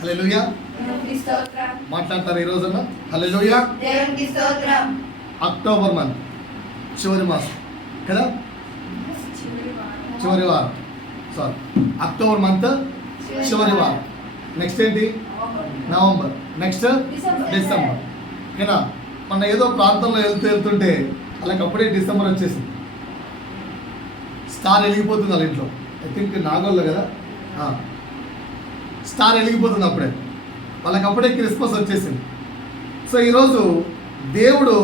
హల్లెలూయా. మాట్లాడతారు ఈ రోజున. హల్లెలూయా. అక్టోబర్ మంత్ చివరి మాసం కదా, చివరి వారం. సారీ, అక్టోబర్ మంత్ చివరి వారం. నెక్స్ట్ ఏంటి? నవంబర్. Next December. ఓకేనా? మన ఏదో ప్రాంతంలో వెళ్తుంటే అలాగప్పుడే డిసెంబర్ వచ్చేసింది. స్టార్ వెలిగిపోతుంది వాళ్ళ ఇంట్లో. ఐ థింక్ నాగోల్లో కదా, స్టార్ వెలిగిపోతుంది అప్పుడే. వాళ్ళకప్పుడే క్రిస్మస్ వచ్చేసింది. సో ఈరోజు దేవుడు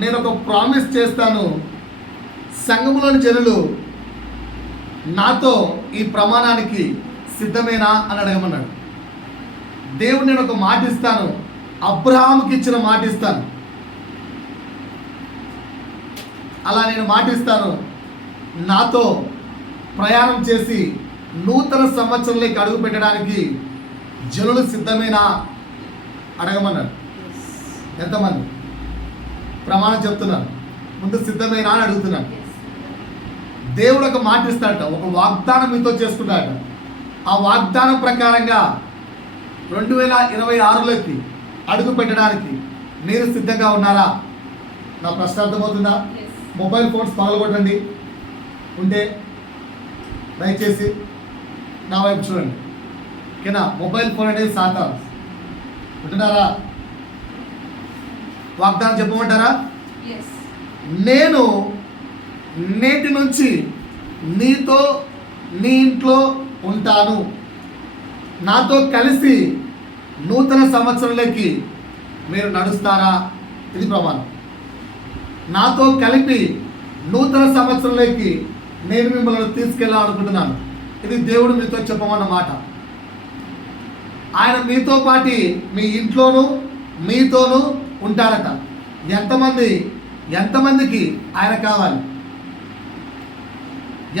నేను ఒక ప్రామిస్ చేస్తాను, సంఘములోని జనులు నాతో ఈ ప్రమాణానికి సిద్ధమేనా అని అడగమన్నాడు. దేవుడు నేను ఒక మాట ఇస్తాను, అబ్రహాముకి ఇచ్చిన మాట ఇస్తాను, అలా నేను మాటిస్తాను, నాతో ప్రయాణం చేసి నూతన సంవత్సరంలోకి అడుగు పెట్టడానికి జనులు సిద్ధమేనా అడగమన్నాడు. ఎంతమంది ప్రమాణం చెప్తున్నారు? ముందు సిద్ధమేనా అని అడుగుతున్నాడు. దేవుడు ఒక మాట ఇస్తాడట, ఒక వాగ్దానం మీతో చేసుకుంటాడట. ఆ వాగ్దానం ప్రకారంగా 2026లోకి అడుగు పెట్టడానికి మీరు సిద్ధంగా ఉన్నారా? నా ప్రశ్న అర్థమవుతుందా? మొబైల్ ఫోన్స్ పగలగొట్టండి ఉంటే దయచేసి నా వైపు చూడండి. ఓకేనా? మొబైల్ ఫోన్ అనేది సాతాను. ఉంటున్నారా? వాగ్దానం చెప్పమంటారా? నేను నేటి నుంచి నీతో నీ ఇంట్లో ఉంటాను, నాతో కలిసి నూతన సంవత్సరంలోకి మీరు నడుస్తారా? ఇది ప్రమాణం. నాతో కలిపి నూతన సంవత్సరంలోకి నేను మిమ్మల్ని తీసుకెళ్ళాలనుకుంటున్నాను. ఇది దేవుడు మీతో చెప్పమన్న మాట. ఆయన మీతో పాటి మీ ఇంట్లోనూ మీతోనూ ఉంటారట. ఎంతమందికి ఆయన కావాలి?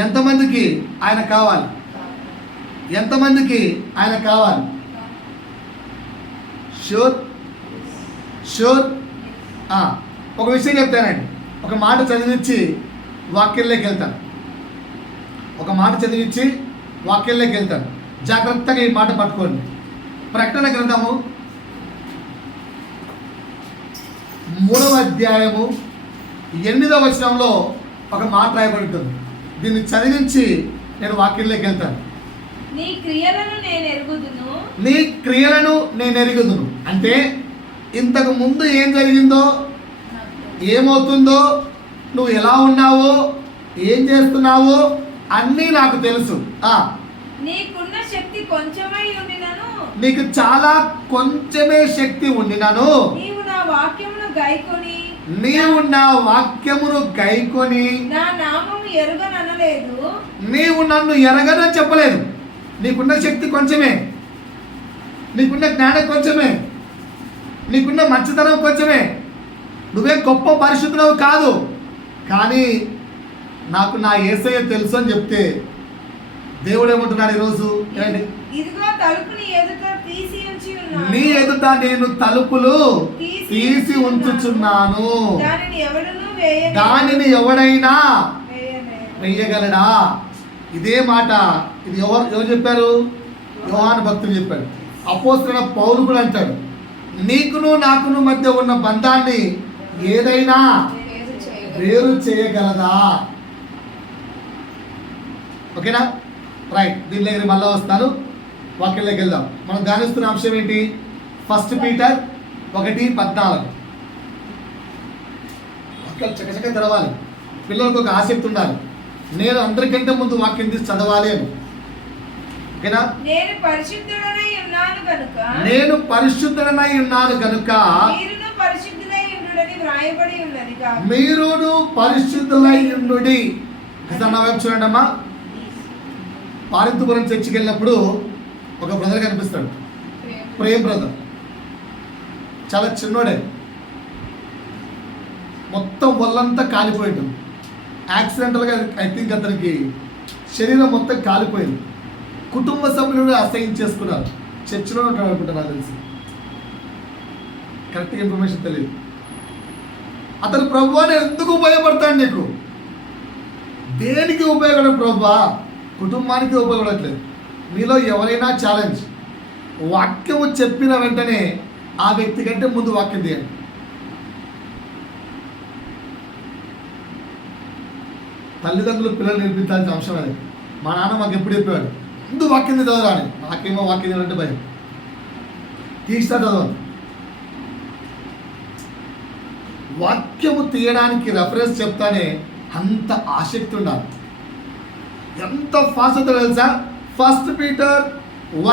ఎంతమందికి ఆయన కావాలి? ఎంతమందికి ఆయన కావాలి? షూర్? ఒక విషయం చెప్తానండి. ఒక మాట చదివించి వాక్యంలోకి వెళ్తాను. జాగ్రత్తగా ఈ మాట పట్టుకోండి. ప్రకటన గ్రంథము 3వ అధ్యాయము 8వ వచనంలో ఒక మాట రాయబడి ఉంటుంది. దీన్ని చదివించి నేను వాక్యంలోకి వెళ్తాను. నీ క్రియలను నేను ఎరుగుదును. అంటే ఇంతకు ముందు ఏం జరిగిందో, ఏమవుతుందో, నువ్వు ఎలా ఉన్నావో, ఏం చేస్తున్నావో అన్నీ నాకు తెలుసు. నీకున్న శక్తి కొంచెమై ఉండినను, నీకు చాలా కొంచెమే శక్తి ఉండినను, నీవు నా వాక్యమును గైకొని నా నామము ఎరుగననలేదు, నీవు నన్ను ఎరగనని చెప్పలేదు. నీకున్న శక్తి కొంచెమే, నీకున్న జ్ఞానం కొంచెమే, నీకున్న మంచితనం కొంచెమే, నువ్వే గొప్ప పరిశుద్ధుడవు కాదు. కానీ నాకు నా యేసయ్య తెలుసు అని చెప్తే దేవుడు ఏమంటున్నాడు ఈరోజు? నీ ఎదుట నేను తలుపులు తీసి ఉంచుచున్నాను, దానిని ఎవడైనా వెయ్యగలడా? ఇదే మాట ఇది ఎవరు చెప్పారు? యోహాను భక్తులు చెప్పాడు. అపోస్తలుడైన పౌలు కూడా అంటాడు, నీకును నాకును మధ్య ఉన్న బంధాన్ని ఏదైనా వేరు చేయగలదా? ఓకేనా? రైట్. దీని దగ్గర మళ్ళీ వస్తాను, వాక్యంలోకి వెళ్దాం. మనం ధ్యానిస్తున్న అంశం ఏంటి? 1 పీటర్ 1:14. వాక్యాలు చకచక తెరవాలి. పిల్లలకు ఒక ఆసక్తి ఉండాలి. నేను అందరికంటే ముందు వాక్యం తీసి చదవాలి అని. ఓకేనా? నేను పరిశుద్ధుడనై ఉన్నాను కనుక మీరును పరిశుద్ధులై ఉండుడి. నా వైపు చూడండి అమ్మా. పారింతుపురం చర్చికి వెళ్ళినప్పుడు ఒక బ్రదర్ కనిపిస్తాడు, ప్రేమ్ బ్రదర్. చాలా చిన్నోడే, మొత్తం ఒళ్ళంతా కాలిపోయింది. యాక్సిడెంటల్గా ఐ థింక్ అతనికి శరీరం మొత్తం కాలిపోయింది. కుటుంబ సభ్యులు అసహించేసుకున్నారు. చర్చిలో ఉంటాడు అనుకుంటా, నాకు తెలిసి. కరెక్ట్గా ఇన్ఫర్మేషన్ తెలియదు. అతను ప్రభువా నేను ఎందుకు ఉపయోగపడతాను? నీకు దేనికి ఉపయోగపడ ప్రభువా? కుటుంబానికి ఉపయోగపడట్లేదు. మీలో ఎవరైనా ఛాలెంజ్, వాక్యము చెప్పిన వెంటనే ఆ వ్యక్తి కంటే ముందు వాక్యం తీయండి. తల్లిదండ్రులు పిల్లలు నేర్పించాల్సిన అంశం అది. మా నాన్న మాకు ఎప్పుడు చెప్పేవాడు, ముందు వాక్యం చదవరా అని. నాకేమో వాక్యం చదవాలంటే భయం, తీస్తా చదవాలి. వాక్యము తీయడానికి రెఫరెన్స్ చెప్తానే అంత ఆసక్తి ఉండాలి. ఎంత ఫాస్ట్ అవుతుందో తెలుసా? 1 Peter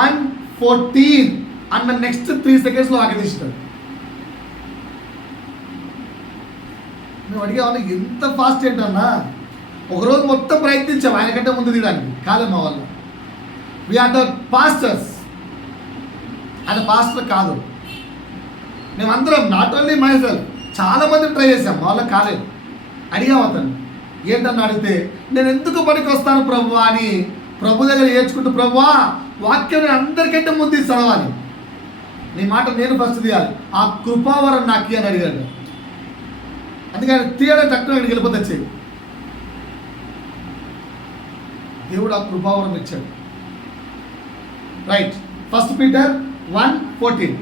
1:14 అన్న నెక్స్ట్ 3 secondsలో వాక్యం తీస్తాడు. మేము అడిగామని ఎంత ఫాస్ట్ ఏంటన్నా. ఒకరోజు మొత్తం ప్రయత్నించాం ఆయన కంటే ముందు తీయడానికి, కాలే మా వల్ల. We are the pastors. ఆయన పాస్టర్ కాదు. మేమందరం, నాట్ ఓన్లీ మై సెల్ఫ్, చాలామంది ట్రై చేసాం, మా వల్ల కాలేదు. అడిగాం అతను ఏంటని అడిగితే, నేను ఎందుకు పనికి వస్తాను ప్రభువా అని ప్రభు దగ్గర ఏడ్చుకుంటూ, ప్రభువా వాక్యం నేను అందరికంటే ముందు చదవాలి, నీ మాట నేను ఫస్ట్ తీయాలి, ఆ కృపావరం నాకు అని అడిగాడు. అందుకని తీయడం తక్కువ అక్కడికి వెళ్ళిపోతే వచ్చేది. దేవుడు ఆ కృపావరం ఇచ్చాడు. రైట్, 1 Peter 1:14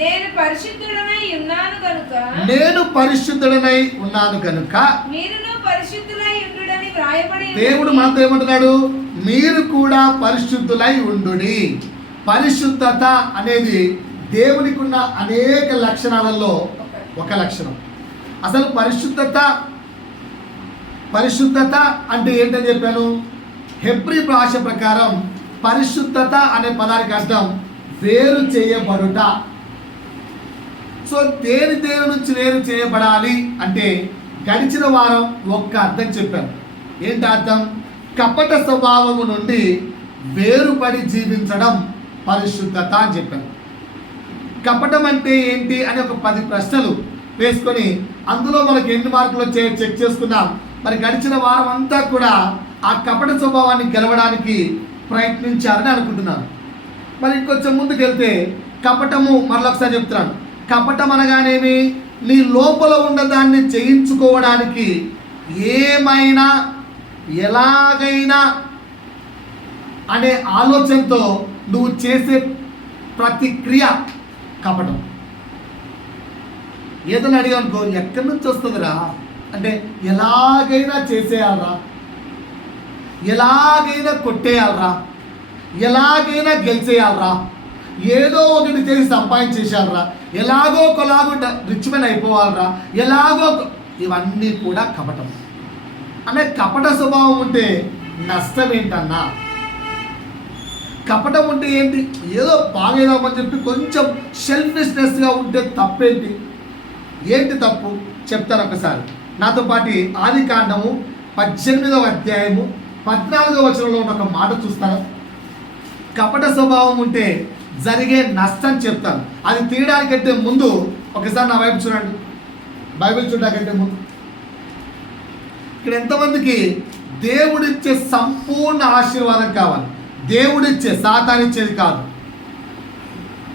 నేను పరిశుద్ధుడనై ఉన్నాను కనుక మీరును పరిశుద్ధులై ఉండుడని వ్రాయబడి ఉంది. దేవుడు మనతో ఏమంటున్నాడు? మీరు కూడా పరిశుద్ధులై ఉండుడి. పరిశుద్ధత అనేది దేవునికి ఉన్న అనేక లక్షణాలలో ఒక లక్షణం. అసలు పరిశుద్ధత అంటే ఏంటని చెప్పాను? హెబ్రీ భాష ప్రకారం పరిశుద్ధత అనే పదానికి అర్థం వేరు చేయబడుట. సో దేని నుంచి వేరు చేయబడాలి అంటే గడిచిన వారం ఒక్క అర్థం చెప్పాను. ఏంటి అర్థం? కపట స్వభావము నుండి వేరుపడి జీవించడం పరిశుద్ధత అని చెప్పాను. కపటం అంటే ఏంటి అని ఒక 10 ప్రశ్నలు వేసుకొని అందులో మనకి ఎన్ని మార్కులు వచ్చాయో చెక్ చేసుకుందాం. మరి గడిచిన వారం అంతా కూడా ఆ కపట స్వభావాన్ని గెలవడానికి ప్రయత్నించారని అనుకుంటున్నాను. మరి ఇంకొంచెం ముందుకెళ్తే కపటము మరొకసారి చెప్తున్నాను. కపటం అనగానేమి? నీ లోపల ఉన్నదాన్ని చేయించుకోవడానికి ఏమైనా ఎలాగైనా అనే ఆలోచనతో నువ్వు చేసే ప్రతిక్రియ కపటం. ఏదైనా అడిగానుకో, ఎక్కడి నుంచి వస్తుందిరా అంటే ఎలాగైనా చేసేయాలరా, ఎలాగైనా కొట్టేయాలరా, ఎలాగైనా గెలిచేయాలరా, ఏదో ఒకటి చేసి సంపాదించేసేయాలరా, ఎలాగో ఒకలాగో రిచ్ మ్యాన్ అయిపోవాలరా, ఎలాగో. ఇవన్నీ కూడా కపటం. అనే కపట స్వభావం ఉంటే నష్టం ఏంటన్నా? కపటం ఉంటే ఏంటి? ఏదో బాగేదామని చెప్పి కొంచెం సెల్ఫిష్నెస్గా ఉంటే తప్పేంటి? ఏంటి తప్పు చెప్తాను ఒకసారి. నాతో పాటు ఆదికాండము 18వ అధ్యాయము 14వ వచనంలో ఉన్న ఒక మాట చూస్తాను. కపట స్వభావం ఉంటే జరిగే నష్టం చెప్తాను. అది తీయడానికంటే ముందు ఒకసారి నా వైపు చూడండి. బైబిల్ చూడడానికంటే ముందు ఇక్కడ ఎంతమందికి దేవుడిచ్చే సంపూర్ణ ఆశీర్వాదం కావాలి? దేవుడిచ్చే, సాతానిచ్చేది కాదు.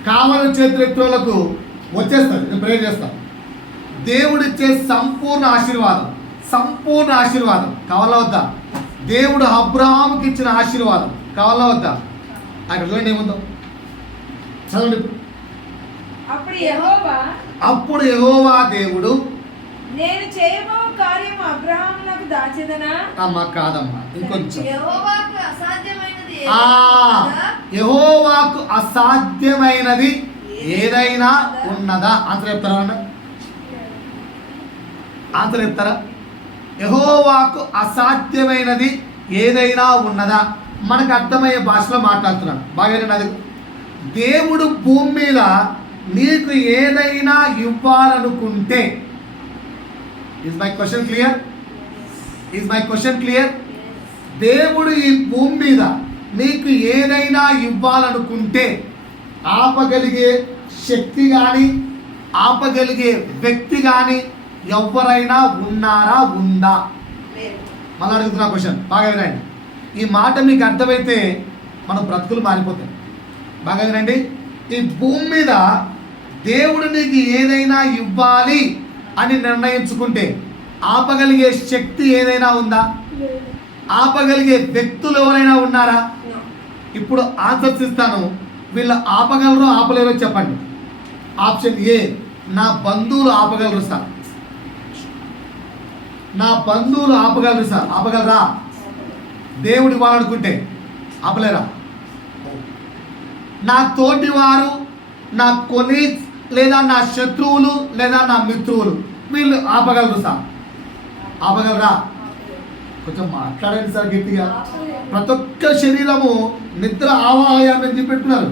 కావాలని చేతులు ఎత్తులకు వచ్చేస్తుంది. నేను ప్రే చేస్తాను. దేవుడిచ్చే సంపూర్ణ ఆశీర్వాదం కావాలా వద్దా? దేవుడు అబ్రహాముకి ఇచ్చిన ఆశీర్వాదం కావాలా వద్దా? అక్కడ చూడండి ఏముందో, చదవండి. అప్పుడు యెహోవా దేవుడు, నేను చేయబో కార్యము అబ్రహామునకు దాచెదనా? అమ్మా కాదమ్మా, ఇంకొంచెం. యెహోవాకు అసాధ్యమైనది యెహోవాకు అసాధ్యమైనది ఏదైనా ఉన్నదా? ఆన్సర్ చెప్తారా? యెహోవాకు అసాధ్యమైనది ఏదైనా ఉన్నదా? మనకు అర్థమయ్యే భాషలో మాట్లాడుతున్నాను. బాగా అది దేవుడు భూమి మీద నీకు ఏదైనా ఇవ్వాలనుకుంటే, ఈజ్ మై క్వశ్చన్ క్లియర్? దేవుడు ఈ భూమి మీద నీకు ఏదైనా ఇవ్వాలనుకుంటే ఆపగలిగే శక్తి కానీ ఆపగలిగే వ్యక్తి కానీ ఎవరైనా ఉన్నారా? ఉందా? మళ్ళీ అడుగుతున్నా క్వశ్చన్, బాగా వినండి. ఈ మాట మీకు అర్థమైతే మన బ్రతుకులు మారిపోతాయి. బాగా వినండి. ఈ భూమి మీద దేవుడు నీకు ఏదైనా ఇవ్వాలి అని నిర్ణయించుకుంటే ఆపగలిగే శక్తి ఏదైనా ఉందా? ఆపగలిగే వ్యక్తులు ఎవరైనా ఉన్నారా? ఇప్పుడు ఆన్సర్స్ ఇస్తాను. వీళ్ళు ఆపగలరో ఆపలేరో చెప్పండి. ఆప్షన్ ఏ, నా బంధువులు ఆపగలరు సార్. నా బంధువులు ఆపగలరు సార్. ఆపగలరా? దేవుడు ఇవ్వాలనుకుంటే ఆపలేరా? నా తోటి వారు, నా కొలీగ్స్, లేదా నా శత్రువులు, లేదా నా మిత్రువులు, వీళ్ళు ఆపగలరు సార్. ఆపగలరా? కొంచెం మాట్లాడండి సార్ గట్టిగా. ప్రతి ఒక్క శరీరము నిద్ర ఆవాయాన్ని చూపెట్టుకున్నారు.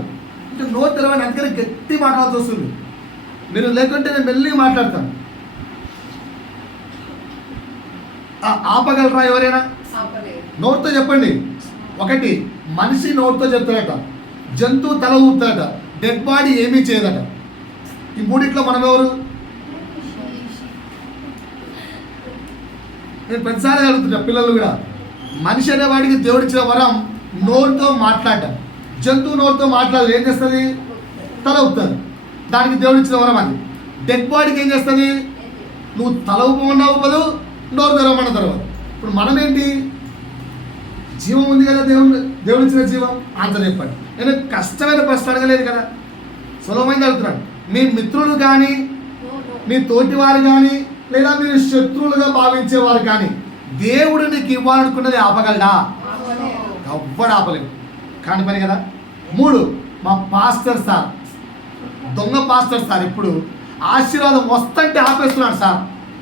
కొంచెం నోరు తెరవని, అందుకని గట్టి మాట్లాడాల్సి వస్తుంది. మీరు లేకుంటే నేను మెల్లిగా మాట్లాడతాను. ఆపగలరా ఎవరైనా? నోరుతో చెప్పండి. ఒకటి, మనిషి నోరుతో చెప్తాడట, జంతువు తల ఊపుతాడట, డెడ్ బాడీ ఏమీ చేయదట. ఈ మూడిట్లో మనం ఎవరు? నేను ప్రతిసారి అడుగుతున్నా పిల్లలు కూడా. మనిషి అనేవాడికి దేవుడిచ్చిన వరం నోరుతో మాట్లాడటం. జంతువు నోరుతో మాట్లాడాలి, ఏం చేస్తుంది? తల ఊపుతుంది. దానికి దేవుడిచ్చిన వరం అది. డెడ్ బాడీకి ఏం చేస్తుంది? నువ్వు తల ఊపమన్నా ఊపదు, నోరు తెరవమన్నా తెరవదు. ఇప్పుడు మనం ఏంటి? జీవం ఉంది కదా, దేవుడిచ్చిన జీవం. ఆన్సర్ చెప్పండి. నేను కష్టమైన ప్రశ్న అడగలేదు కదా, సులభమైంది అడుగుతున్నాను. మీ మిత్రులు కానీ, మీ తోటి వారు కానీ, లేదా మీరు శత్రువులుగా భావించేవారు కానీ దేవుడు నీకు ఇవ్వాలనుకున్నది ఆపగలడా? ఎవ్వడు ఆపలేదు. కాని పని కదా. 3, మా పాస్టర్ సార్, దొంగ పాస్టర్ సార్, ఇప్పుడు ఆశీర్వాదం వస్తుంటే ఆపేస్తున్నాడు సార్.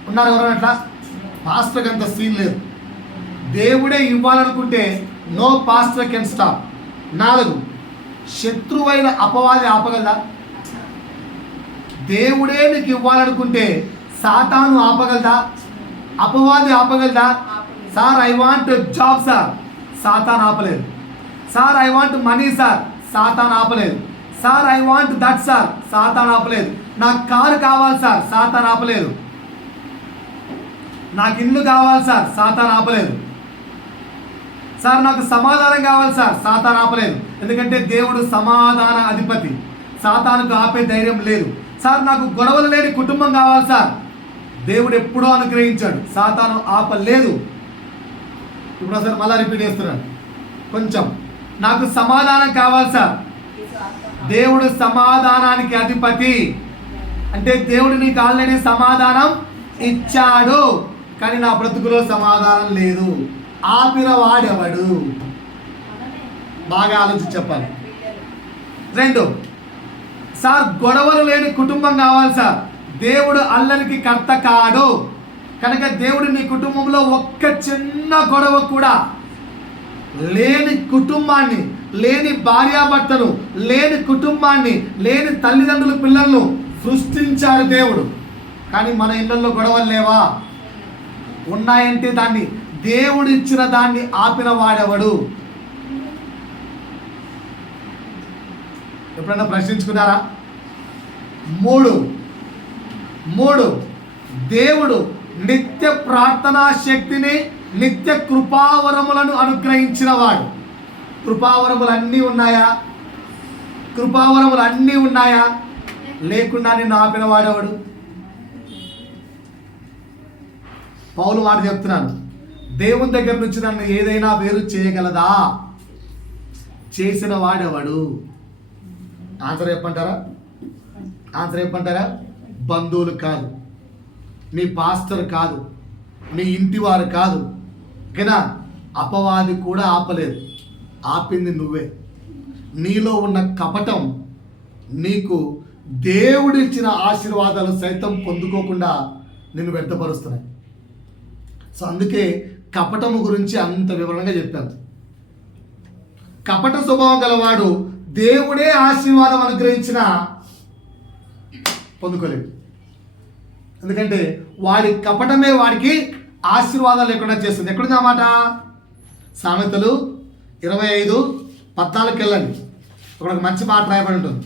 ఉన్నారు ఎవరైనా అట్లా? పాస్టర్కి అంత సీన్ లేదు. దేవుడే ఇవ్వాలనుకుంటే నో పాస్టర్ కెన్ స్టాప్. 4, శత్రువైన అపవాది ఆపగలదా? దేవుడే నీకు ఇవ్వాలనుకుంటే సాతాను ఆపగలదా? అపవాది ఆపగలదా? Sir I want job sir, సాతాన్ ఆపలేదు. Sir I want money sir, సాతాన్ ఆపలేదు. Sir I want that sir, సాతాన్ ఆపలేదు. నాకు కారు కావాలి సార్, సాతాన్ ఆపలేదు. నాకు ఇల్లు కావాలి సార్, సాతాన్ ఆపలేదు. సార్ నాకు సమాధానం కావాలి సార్, సాతాన్ ఆపలేదు. ఎందుకంటే దేవుడు సమాధాన అధిపతి. సాతానుకు ఆపే ధైర్యం లేదు. సార్ నాకు గొడవలు లేని కుటుంబం కావాలి సార్, దేవుడు ఎప్పుడో అనుగ్రహించాడు, సాతాను ఆపలేదు. ఇప్పుడు సార్ మళ్ళా రిపీట్ చేస్తున్నాను కొంచెం. నాకు సమాధానం కావాలి సార్, దేవుడు సమాధానానికి అధిపతి. అంటే దేవుడు నీకు ఆల్రెడీ సమాధానం ఇచ్చాడు, కానీ నా బ్రతుకులో సమాధానం లేదు. ఆపిన వాడెవడు? బాగా ఆలోచించి చెప్పాలి. 2, సార్ గొడవలు లేని కుటుంబం కావాలి సార్, దేవుడు అల్లరికి కర్త కాడు. కనుక దేవుడు నీ కుటుంబంలో ఒక్క చిన్న గొడవ కూడా లేని కుటుంబాన్ని, లేని భార్యాభర్తను, లేని కుటుంబాన్ని, లేని తల్లిదండ్రులు, పిల్లలను సృష్టించాడు దేవుడు. కానీ మన ఇళ్ళల్లో గొడవలు లేవా? ఉన్నాయంటే దాన్ని, దేవుడు ఇచ్చిన దాన్ని ఆపిన వాడెవడు? ఎప్పుడైనా ప్రశ్నించుకున్నారా? 3, దేవుడు నిత్య ప్రార్థనా శక్తిని, నిత్య కృపావరములను అనుగ్రహించిన వాడు. కృపావరములు అన్నీ ఉన్నాయా? కృపావరములు అన్నీ ఉన్నాయా? లేకుండా నిన్ను ఆపిన వాడెవడు? పౌలు మాట చెప్తున్నాను, దేవుని దగ్గర నుంచి నన్ను ఏదైనా వేరు చేయగలదా? చేసిన వాడెవడు? ఆన్సర్ చెప్పంటారా? ఆన్సర్ చెప్పంటారా? బంధువులు కాదు, మీ పాస్టర్ కాదు, మీ ఇంటి వారు కాదు, ఓకేనా? అపవాది కూడా ఆపలేదు, ఆపింది నువ్వే. నీలో ఉన్న కపటం నీకు దేవుడిచ్చిన ఆశీర్వాదాలు సైతం పొందుకోకుండా నిన్ను వ్యర్థపరుస్తున్నాయి. సో అందుకే కపటము గురించి అంత వివరంగా చెప్పాను. కపట స్వభావం గలవాడు దేవుడే ఆశీర్వాదం అనుగ్రహించిన పొందుకోలేడు. ఎందుకంటే వాడి కపటమే వాడికి ఆశీర్వాదాలు లేకుండా చేస్తుంది. ఎక్కడుంది ఆ మాట? సామెతలు 25:14 వెళ్ళండి. అక్కడ ఒక మంచి మాట రాయబడి ఉంటుంది.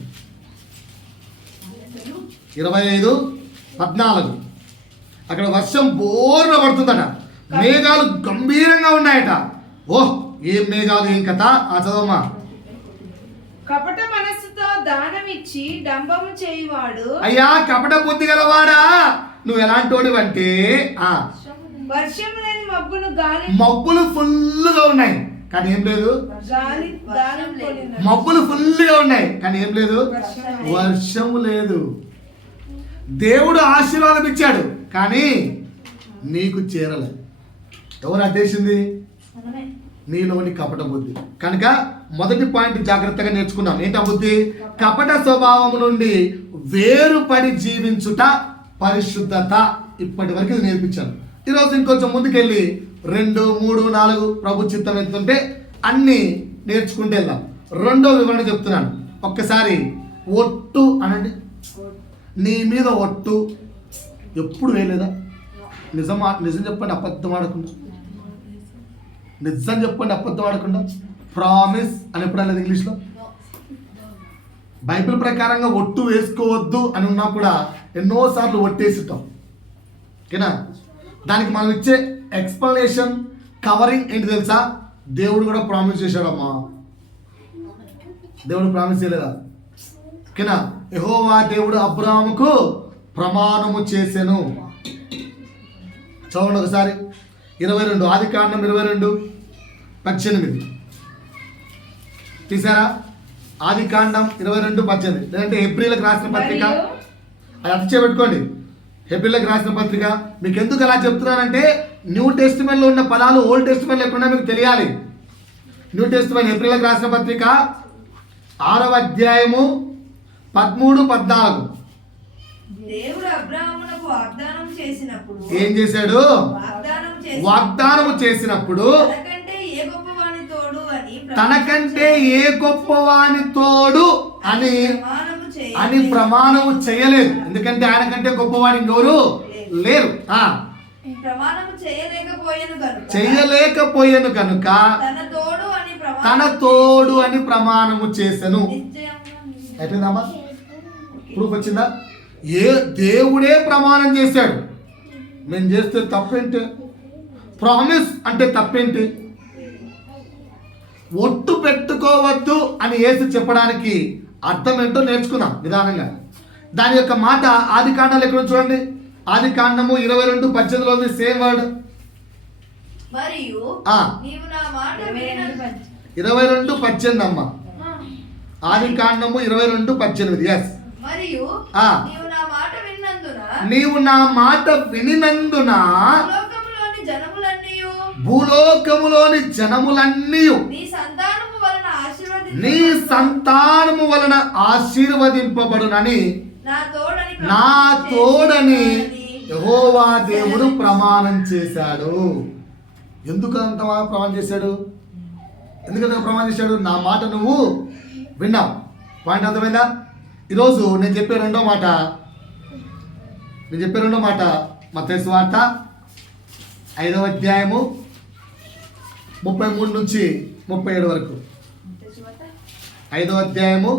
25:14 అక్కడ వర్షం బోర్న పడుతుందట, మేఘాలు గంభీరంగా ఉన్నాయట. ఓహ్, ఏం మేఘాలు, ఏం కథ? ఆ చదవమ్మా. కపట మనస్సుతో దానమిచ్చి డంబము చేయువాడు. అయ్యా కపట బుద్ధి గలవాడా, నువ్వు ఎలాంటి వాడు అంటే, వర్షం లేని మబ్బును గాలి, మబ్బులు ఫుల్గా ఉన్నాయి, కానీ ఏం లేదు. గాలి మబ్బులు ఫుల్గా ఉన్నాయి కానీ ఏం లేదు. వర్షము లేదు. దేవుడు ఆశీర్వాదం ఇచ్చాడు కానీ నీకు చేరలేదు. ఎవరు అడ్డేసింది? నీలోని కపట బుద్ధి. కనుక మొదటి పాయింట్ జాగ్రత్తగా నేర్చుకున్నాం. ఏంటా బుద్ధి? కపట స్వభావం నుండి వేరుపడి జీవించుట పరిశుద్ధత. ఇప్పటి వరకు ఇది నేర్పించాను. ఈరోజు ఇంకొంచెం ముందుకెళ్ళి 2, 3, 4 ప్రభు చిత్తం ఎంతుంటే అన్నీ నేర్చుకుంటూ వెళ్దాం. రెండో వివరణ చెప్తున్నాను. ఒక్కసారి ఒట్టు అనండి. నీ మీద ఒట్టు ఎప్పుడు వేయలేదా? నిజం చెప్పండి, అబద్ధం ఆడకుండా. నిజం చెప్పండి, అబద్ధం ఆడకుండా. ప్రామిస్ అని ఎప్పుడు అనేది ఇంగ్లీష్లో. బైబిల్ ప్రకారంగా ఒట్టు వేసుకోవద్దు అని ఉన్నా కూడా ఎన్నోసార్లు ఒట్టేసిటాం. ఓకేనా? దానికి మనం ఇచ్చే ఎక్స్ప్లెనేషన్ కవరింగ్ ఏంటి తెలుసా? దేవుడు కూడా ప్రామిస్ చేశాడమ్మా. దేవుడు ప్రామిస్ చేయలేదా? ఓకేనా? యెహోవా దేవుడు అబ్రాహాముకు ప్రమాణము చేసెను. చదవండి ఒకసారి. 22 ఆదికాండం 22:18 తీసారా? ఆదికాండం 22:18. లేదంటే హెబ్రీలకు రాసిన పత్రిక, అది అతిచే పెట్టుకోండి. హెబ్రీలకు రాసిన పత్రిక. మీకు ఎందుకు అలా చెప్తున్నానంటే న్యూ టెస్టిమెంట్లో ఉన్న పదాలు ఓల్డ్ టెస్టిమెంట్ లేకుండా మీకు తెలియాలి. న్యూ టెస్టిమెంట్ హెబ్రీలకు రాసిన పత్రిక 6వ అధ్యాయము 13, 14. దేవుడు అబ్రాహామునకు వాగ్దానం చేసినప్పుడు ఏం చేశాడు? వాగ్దానము చేసినప్పుడు తనకంటే ఏ గొప్పవాని తోడు అని ప్రమాణము చేయలేదు. ఎందుకంటే ఆయన కంటే గొప్పవాడు ఇంకెవరు లేరు. చేయలేకపోయాను కనుక తన తోడు అని ప్రమాణము చేసెను. అయిపోయిందమ్మా? ప్రూఫ్ వచ్చిందా? దేవుడే ప్రమాణం చేశాడు. మేము చేస్తే తప్పేంటి? ప్రామిస్ అంటే తప్పేంటి? ఒట్టు పెట్టుకోవద్దు అని యేసు చెప్పడానికి అర్థం ఏంటో నేర్చుకుందాం నిదానంగా. దాని యొక్క మాట ఆదికాండాలు ఎక్కడ చూడండి. ఆదికాండము 22:18 ఉంది. Same word. 22:18 అమ్మ. ఆదికాండము 22:18. ఎస్. నీవు నా మాట వినినందున భూలోకములోని జనములన్నీ నీ సంతానము వలన ఆశీర్వదింపబడునని నా తోడని యెహోవా దేవుడు ప్రమాణం చేశాడు. ఎందుకు అంత ప్రమాణం చేశాడు? ఎందుకంత ప్రమాణం చేశాడు? నా మాట నువ్వు విన్నావు. పాయింట్ అర్థమైందా? ఈరోజు నేను చెప్పే రెండో మాట మత్తయి సువార్త 5వ అధ్యాయము 33 నుంచి 37 వరకు. 5వ అధ్యాయము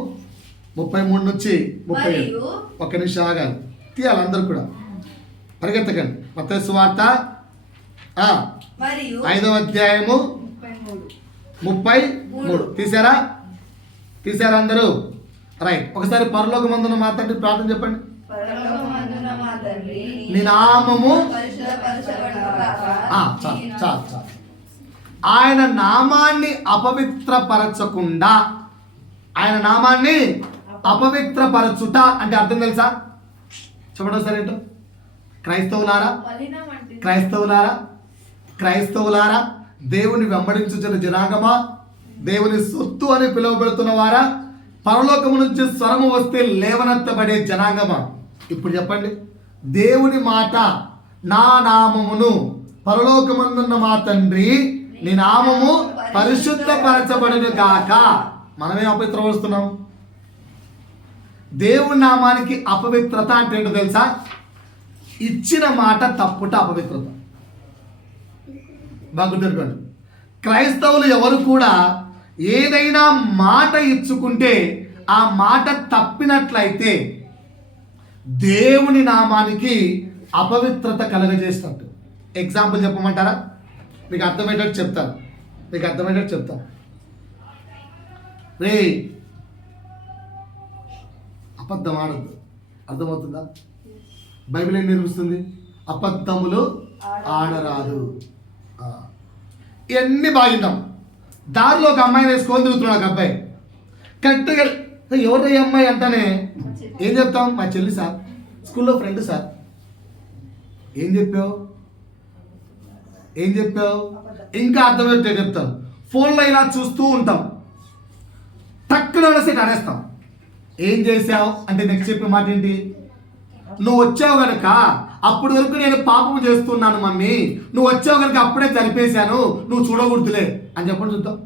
33 నుంచి 37. ఒక్క నిమిషం ఆగాలి, తీయాలి అందరూ కూడా, పరిగెత్తకండి. మత్తయి సువార్త 5వ అధ్యాయము 33. తీసారా అందరూ? రైట్. ఒకసారి పరలోకమందున మా తండ్రి ప్రార్థన చెప్పండి. నీ నామము చాలు. ఆయన నామాన్ని అపవిత్రపరచకుండా, ఆయన నామాన్ని అపవిత్రపరచుట అంటే అర్థం తెలుసా? చెప్పండి ఒకసారి ఏంటో. క్రైస్తవులారా, దేవుని వెంబడించుచున్న జనాంగమా, దేవుని సొత్తు అని పిలువబడుతున్న వారా, పరలోకము నుంచి స్వరము వస్తే లేవనెత్తబడే జనాంగమా. ఇప్పుడు చెప్పండి, దేవుని మాట నా నామమును పరలోకమందున్న మా తండ్రి నీ నామము పరిశుద్ధపరచబడును గాక. మనమే అపవిత్రపరుస్తున్నాం. దేవుని నామానికి అపవిత్రత అంటే ఏంటో తెలుసా? ఇచ్చిన మాట తప్పుట అపవిత్రత. బాగా గుర్తుపెట్టుకోండి. క్రైస్తవులు ఎవరు కూడా ఏదైనా మాట ఇచ్చుకుంటే ఆ మాట తప్పినట్లయితే దేవుని నామానికి అపవిత్రత కలగజేసినట్టు. ఎగ్జాంపుల్ చెప్పమంటారా? మీకు అర్థమయ్యేటట్టు చెప్తాను. రే, అబద్ధం ఆడద్దు. అర్థమవుతుందా? బైబిల్ ఏం నేర్పిస్తుంది? అబద్ధములు ఆడరాదు. ఇవన్నీ బాగున్నాం. దారిలో ఒక అమ్మాయిని వేసుకొని తిరుగుతున్నాడు ఒక అబ్బాయి. కరెక్ట్గా ఎవరు ఈ అమ్మాయి అంటానే ఏం చెప్తాం? మా చెల్లి సార్, స్కూల్లో ఫ్రెండ్ సార్. ఏం చెప్పావు? ఇంకా అర్థమైతే చెప్తాను. ఫోన్లో ఇలా చూస్తూ ఉంటాం, టక్కున సెట్ అనేస్తాం. ఏం చేసావు అంటే నెక్స్ట్ చెప్పే మాట ఏంటి? నువ్వు వచ్చావు కనుక అప్పటి వరకు నేను పాపం చేస్తున్నాను మమ్మీ, నువ్వు వచ్చావు కనుక అప్పుడే చనిపేశాను, నువ్వు చూడకూడదులే అని చెప్పండి చూద్దాం.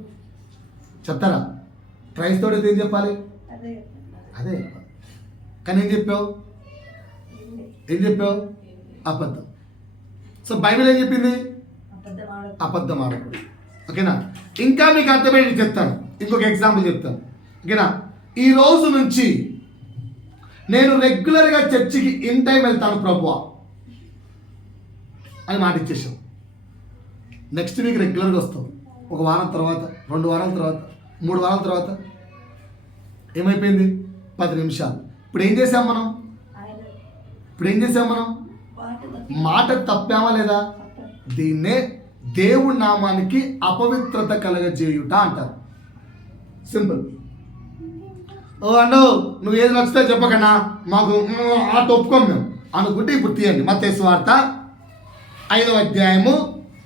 చెప్తారా? క్రైస్తవుడు ఏం చెప్పాలి? అదే. కానీ ఏం చెప్పావు? అబద్ధం. సో బైబిల్ ఏం చెప్పింది? అబద్ధం ఆడకూడదు. ఓకేనా? ఇంకా మీకు అర్థమయ్యేది చెప్తాను, ఇంకొక ఎగ్జాంపుల్ చెప్తాను. ఓకేనా? ఈ రోజు నుంచి నేను రెగ్యులర్గా చర్చికి ఇన్ టైం వెళ్తాను ప్రభువా అని మాట ఇచ్చేసాం. నెక్స్ట్ వీక్ రెగ్యులర్గా వస్తాం. ఒక వారం తర్వాత, 2 వారాల తర్వాత, 3 వారాల తర్వాత ఏమైపోయింది? 10 నిమిషాలు. ఇప్పుడు ఏం చేసాం మనం? మాట తప్పామా లేదా? దీన్నే దేవుడి నామానికి అపవిత్రత కలగజేయుట అంటారు. సింపుల్. ఓ అన్నో నువ్వు ఏది నచ్చితే చెప్పకన్నా, మాకు ఆట ఒప్పుకోం మేము అనుకుంటే ఇప్పుడు తీయండి. మత్తయి సువార్త 5వ అధ్యాయము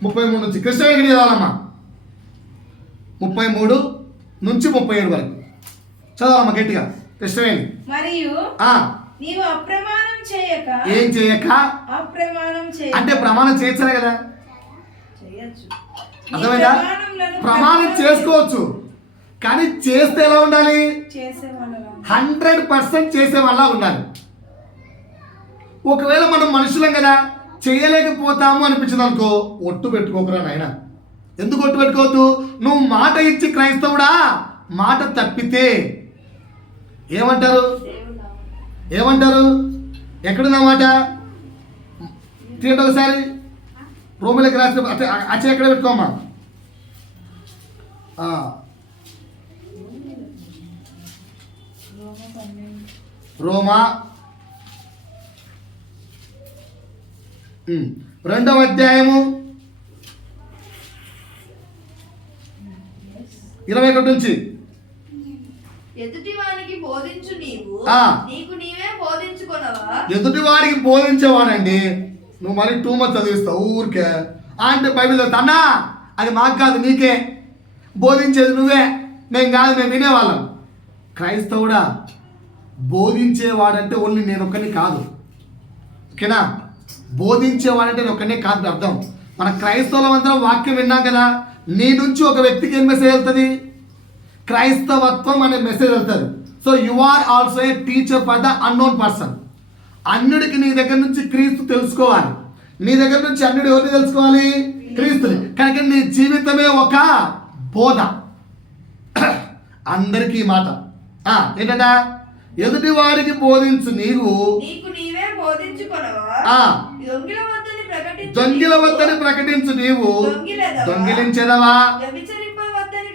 33 నుంచి కృష్ణవేణి చదవాలమ్మా. 33 నుంచి 37 వరకు చదవాలమ్మా గట్టిగా. కృష్ణవేణి. మరియు నీవు అప్రమాణం చేయక. ఏం చేయక? అప్రమాణం చేయ. అంటే ప్రమాణం చేయొచ్చనే కదా? చేయొచ్చు. అర్థమైందా? ప్రమాణం చేసుకోవచ్చు, కానీ చేస్తే ఎలా ఉండాలి? 100% చేసే వాళ్ళ ఉండాలి. ఒకవేళ మనం మనుషులం కదా, చేయలేకపోతాము అనిపించింది అనుకో, ఒట్టు పెట్టుకోకురా నాయన. ఎందుకు ఒట్టు పెట్టుకోవద్దు? నువ్వు మాట ఇచ్చి క్రైస్తవుడా మాట తప్పితే ఏమంటారు? ఎక్కడున్నా మాట? తీయండి ఒకసారి. రోమిలకు రాసిన అచ్చే ఎక్కడ పెట్టుకోమ్మా. రోమా 2వ అధ్యాయము 21 నుంచి. ఎదుటివానికి బోధించు నీవు, నీకు నీవే బోధించుకొనవా? ఎదుటివాడికి బోధించేవాడండి. నువ్వు మరి 2 మంత్స్ చదివిస్తావు ఊరికే. అంటే బైబిల్ అన్నా అది మాకు కాదు, నీకే. బోధించేది నువ్వే, మేము కాదు, మేము వినేవాళ్ళం. క్రైస్తవుడా బోధించేవాడంటే ఓన్లీ నేను ఒక్కనే కాదు. ఓకేనా? బోధించేవాడంటే నేను ఒక్కనే కాదు అర్థం. మన క్రైస్తవులం అందరం వాక్యం విన్నాం కదా. నీ నుంచి ఒక వ్యక్తికి ఏం మెసేజ్ వెళ్తుంది? క్రైస్తవత్వం అనే మెసేజ్ వెళ్తుంది. So you are also a teacher for the unknown person. అన్యుడికి నీ దగ్గర నుంచి క్రీస్తు తెలుసుకోవాలి. నీ దగ్గర నుంచి అన్యుడు ఎవరిని తెలుసుకోవాలి? క్రీస్తుని. కనుక నీ జీవితమే ఒక బోధ అందరికీ. మాట ఏంటంట? ఎదుటి వారికి బోధించు నీవు, నీకు నీవే బోధించుకొనవా? దొంగిల వద్దని ప్రకటించు నీవు, దొంగిలించెదవా? వ్యభిచరించవద్దని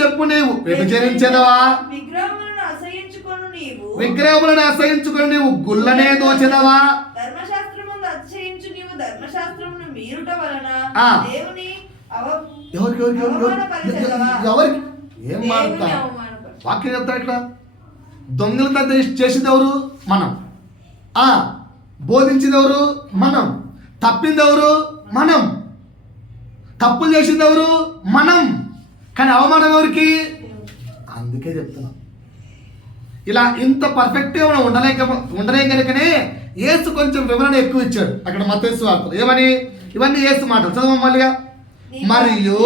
చెప్పు నీవు, వ్యభిచరించెదవా? విగ్రహములను అసహించుకొను నీవు, గుల్లనే దోచెదవా? ధర్మశాస్త్రమును అతిశయించు నీవు, ధర్మశాస్త్రమును మీరుట వలన దేవుని ఎవరికి ఏం మారుతా? వాక్యం చెప్తాడు ఇక్కడ. దొంగలతో చేసింది ఎవరు? మనం. బోధించింది ఎవరు? మనం. తప్పింది ఎవరు? మనం. తప్పులు చేసింది ఎవరు? మనం. కానీ అవమానం ఎవరికి? అందుకే చెప్తున్నాం. ఇలా ఇంత పర్ఫెక్ట్గా మనం ఉండలేం కనుకనే యేసు కొంచెం వివరణ ఎక్కువ ఇచ్చాడు అక్కడ మత్తయి సువార్తలో. ఏమని? ఇవన్నీ యేసు మాటలు చదవం మళ్ళీగా. మరియు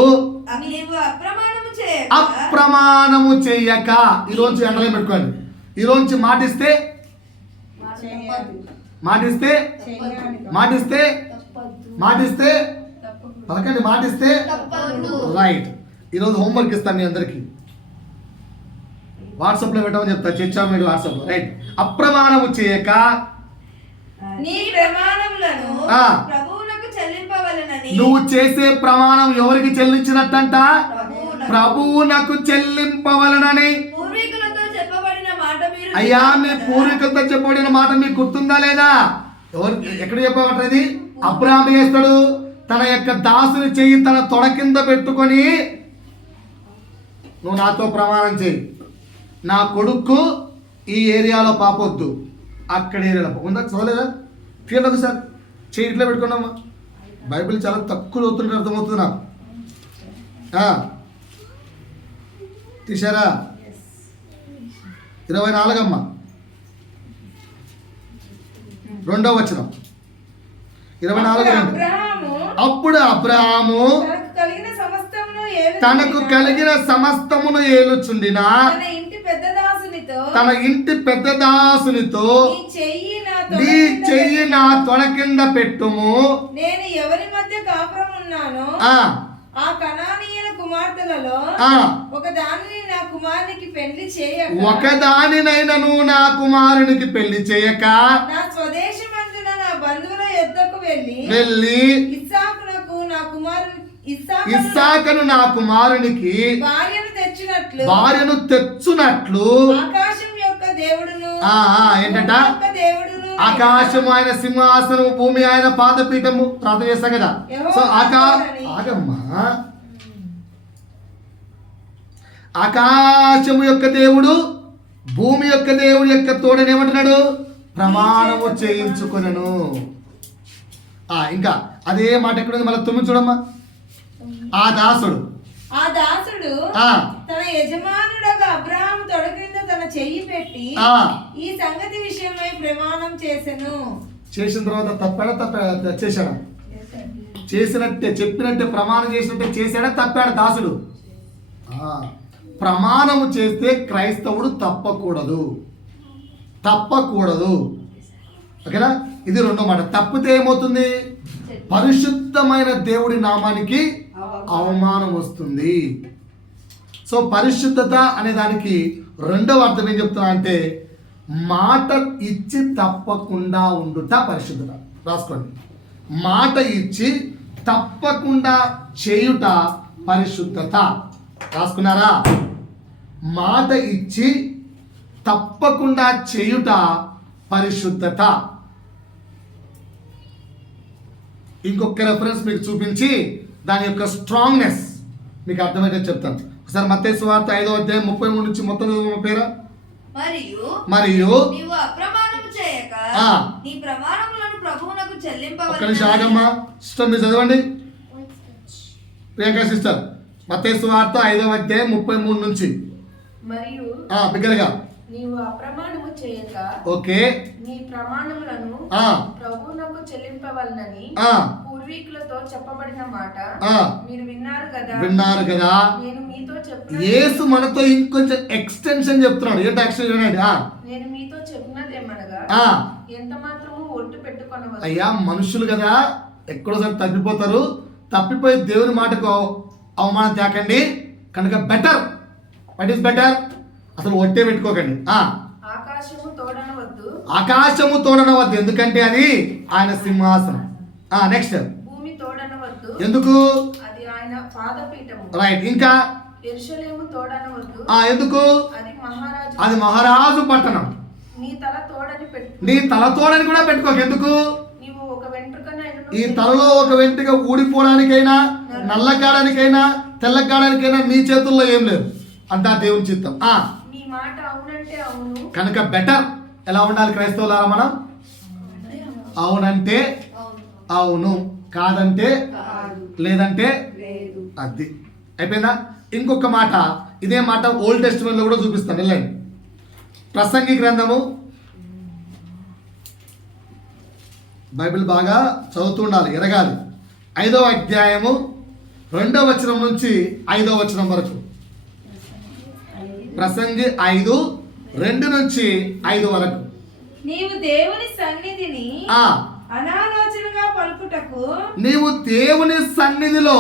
అప్రమాణము చేయక. ఈరోజు ఎండలో పెట్టుకోండి. ఈరోజు మాటిస్తే పలకండి. మాటిస్తే రైట్. ఈరోజు హోంవర్క్ ఇస్తాను మీ అందరికి. వాట్సాప్లో పెట్టమని చెప్తా. చర్చా మీరు వాట్సాప్లో. రైట్. అప్రమాణము చేయక నువ్వు చేసే ప్రమాణం ఎవరికి చెల్లించినట్టంట? ప్రభువునకు చెల్లింపవలనని. అయ్యా, మీ పూర్వీకులతో చెప్పబడిన మాట మీకు గుర్తుందా లేదా? ఎవరు ఎక్కడ చెప్పబడ్డది? అబ్రాహాము చేస్తాడు, తన యొక్క దాసుని చెయ్యి తన తొడ కింద పెట్టుకొని, నువ్వు నాతో ప్రమాణం చేయి, నా కొడుకు ఈ ఏరియాలో పాపొద్దు, అక్కడ ఏరియాలో ఉందా, చదవలేదా? ఫీల్ ఒకసారి చెయ్యి ఇట్లా పెట్టుకున్నామా. బైబిల్ చాలా తక్కువ చదువుతుంటే అర్థమవుతుంది నాకు. తీశారా? 24 అమ్మ, 2వ వచనం. 24. అప్పుడు అబ్రహాము తనకు కలిగిన సమస్తమును ఏలుచుండిన తన ఇంటి పెద్ద దాసునితో, నీ చెయ్యి నా తొడ కింద పెట్టుము, నేను ఎవరి మధ్య కాపురం ఉన్నానో ఆ కనానీయుల కుమార్తెలలో ఒకదానిని నా కుమారునికి పెళ్లి చేయక, ఒకదానినైనను నా కుమారునికి పెళ్లి చేయక, నా స్వదేశమందున నా బంధువుల యొద్దకు వెళ్ళి ఇస్సాకును నా కుమారునికి భార్యను తెచ్చునట్లు ఆకాశం యొక్క దేవుడును, ఏంటంట, ఆకాశం ఆయన సింహాసనం, భూమి ఆయన పాదపీఠము. ప్రార్థన చేస్తాం కదా. సో ఆగమ్మా, ఆకాశము యొక్క దేవుడు, భూమి యొక్క దేవుడు యొక్క తోడని ఏమంటున్నాడు? ప్రమాణము చేయించుకొనెను. ఇంకా అదే మాట ఎక్కడ ఉంది? మళ్ళీ 9 చూడమ్మా. ఆ దాసుడు తన యజమానుడగా అబ్రహాము తొడ క్రింద తన చెయ్యి పెట్టి ఈ సంగతి విషయమై ప్రమాణం చేసెను. చేసిన తర్వాత తప్పాడా చేశాడా? చేసినట్టే, చెప్పినట్టే, ప్రమాణం చేసినట్టే చేశాడా? తప్పాడా దాసుడు? ప్రమాణము చేస్తే క్రైస్తవుడు తప్పకూడదు. ఓకేనా? ఇది 2వ మాట. తప్పితే ఏమవుతుంది? పరిశుద్ధమైన దేవుడి నామానికి అవమానం వస్తుంది. సో పరిశుద్ధత అనే దానికి 2వ అర్థం ఏం చెప్తున్నా అంటే, మాట ఇచ్చి తప్పకుండా ఉండుట పరిశుద్ధత. రాసుకోండి. మాట ఇచ్చి తప్పకుండా చేయుట పరిశుద్ధత. రాసుకున్నారా? మాట ఇచ్చి తప్పకుండా చేయుట పరిశుద్ధత. ఇంకొక రెఫరెన్స్ మీకు చూపించి దాని యొక్క స్ట్రాంగ్నెస్ మీకు అర్థమైతే చెప్తాను. ఒకసారి మత్తయి సువార్త 5వ అధ్యాయం 33 నుంచి మొత్తం పేరా. మరియు నీవు అప్రమాణము చేయక నీ ప్రమాణములను ప్రభువునకు చెల్లింపవలెను. ఒక్క నిమిషం ఆగమ్మా సిస్టర్, మీరు చదవండి. ప్రియాంక సిస్టర్, మత్తయి సువార్త 5వ అధ్యాయం 33 నుంచి. మరియు బిగ్గరగా, నీవు అప్రమాణము చేయక ఓకే నీ ప్రమాణములను ప్రభువునకు చెల్లింపవలనని పూర్వీకులతో చెప్పబడిన మాట మీరు విన్నారు కదా. నేను మీతో చెప్తున్నా, యేసు మనతో ఇంకొంచెం ఎక్స్టెన్షన్ చెప్తున్నాడు. ఏంటి ఎక్స్టెన్షన్ అండి? నేను మీతో చెప్పినదేమనగా ఎంత మాత్రము ఒట్టు పెట్టుకొనవద్దు. అయ్యా, మనుషులు కదా, ఎక్కడోసారి తప్పిపోతారు. తప్పిపోయి దేవుని మాటకు అవమానం తేకండి. కనుక బెటర్, వాట్ ఈస్ బెటర్? అసలు ఒట్టే పెట్టుకోకండి. ఆకాశము తోడనవద్దు, ఎందుకంటే అది ఆయన సింహాసనం. నెక్స్ట్, భూమి తోడనవద్దు, ఎందుకు? అది ఆయన పాదపీఠము. రైట్. ఇంకా యెరూషలేము తోడనవద్దు, ఎందుకు? అది మహారాజు పట్టణం. నీ తల తోడని పెట్టు, నీ తల తోడని కూడా పెట్టుకోక. ఎందుకు? నీవు ఒక వెంట్రుకనైనా, ఈ తలలో ఒక వెంట్రుక ఊడిపోవడానికైనా, నల్లగాడానికైనా, తెల్లగాడానికైనా నీ చేతుల్లో ఏం లేదు. అంతా దేవుని చిత్తం. నీ మాట అవునంటే అవును. కనుక బెటర్ ఎలా ఉండాలి క్రైస్తవులారా? మనం అవునంటే అవును, కాదంటే లేదంటే అది. అయిపోయిందా? ఇంకొక మాట, ఇదే మాట ఓల్డ్ టెస్టిమెంట్ లో కూడా చూపిస్తాను. వెళ్ళండి. ప్రసంగి గ్రంథము, బైబిల్ బాగా చదువుతూ ఉండాలి, ఎరగాలి. 5వ అధ్యాయము 2వ వచనం నుంచి 5వ వచనం వరకు. ప్రసంగి 5:2 నుంచి 5 వరకు. నీవు దేవుని సన్నిధిని అనాలోచనగా పలుకుటకు, నీవు దేవుని సన్నిధిలో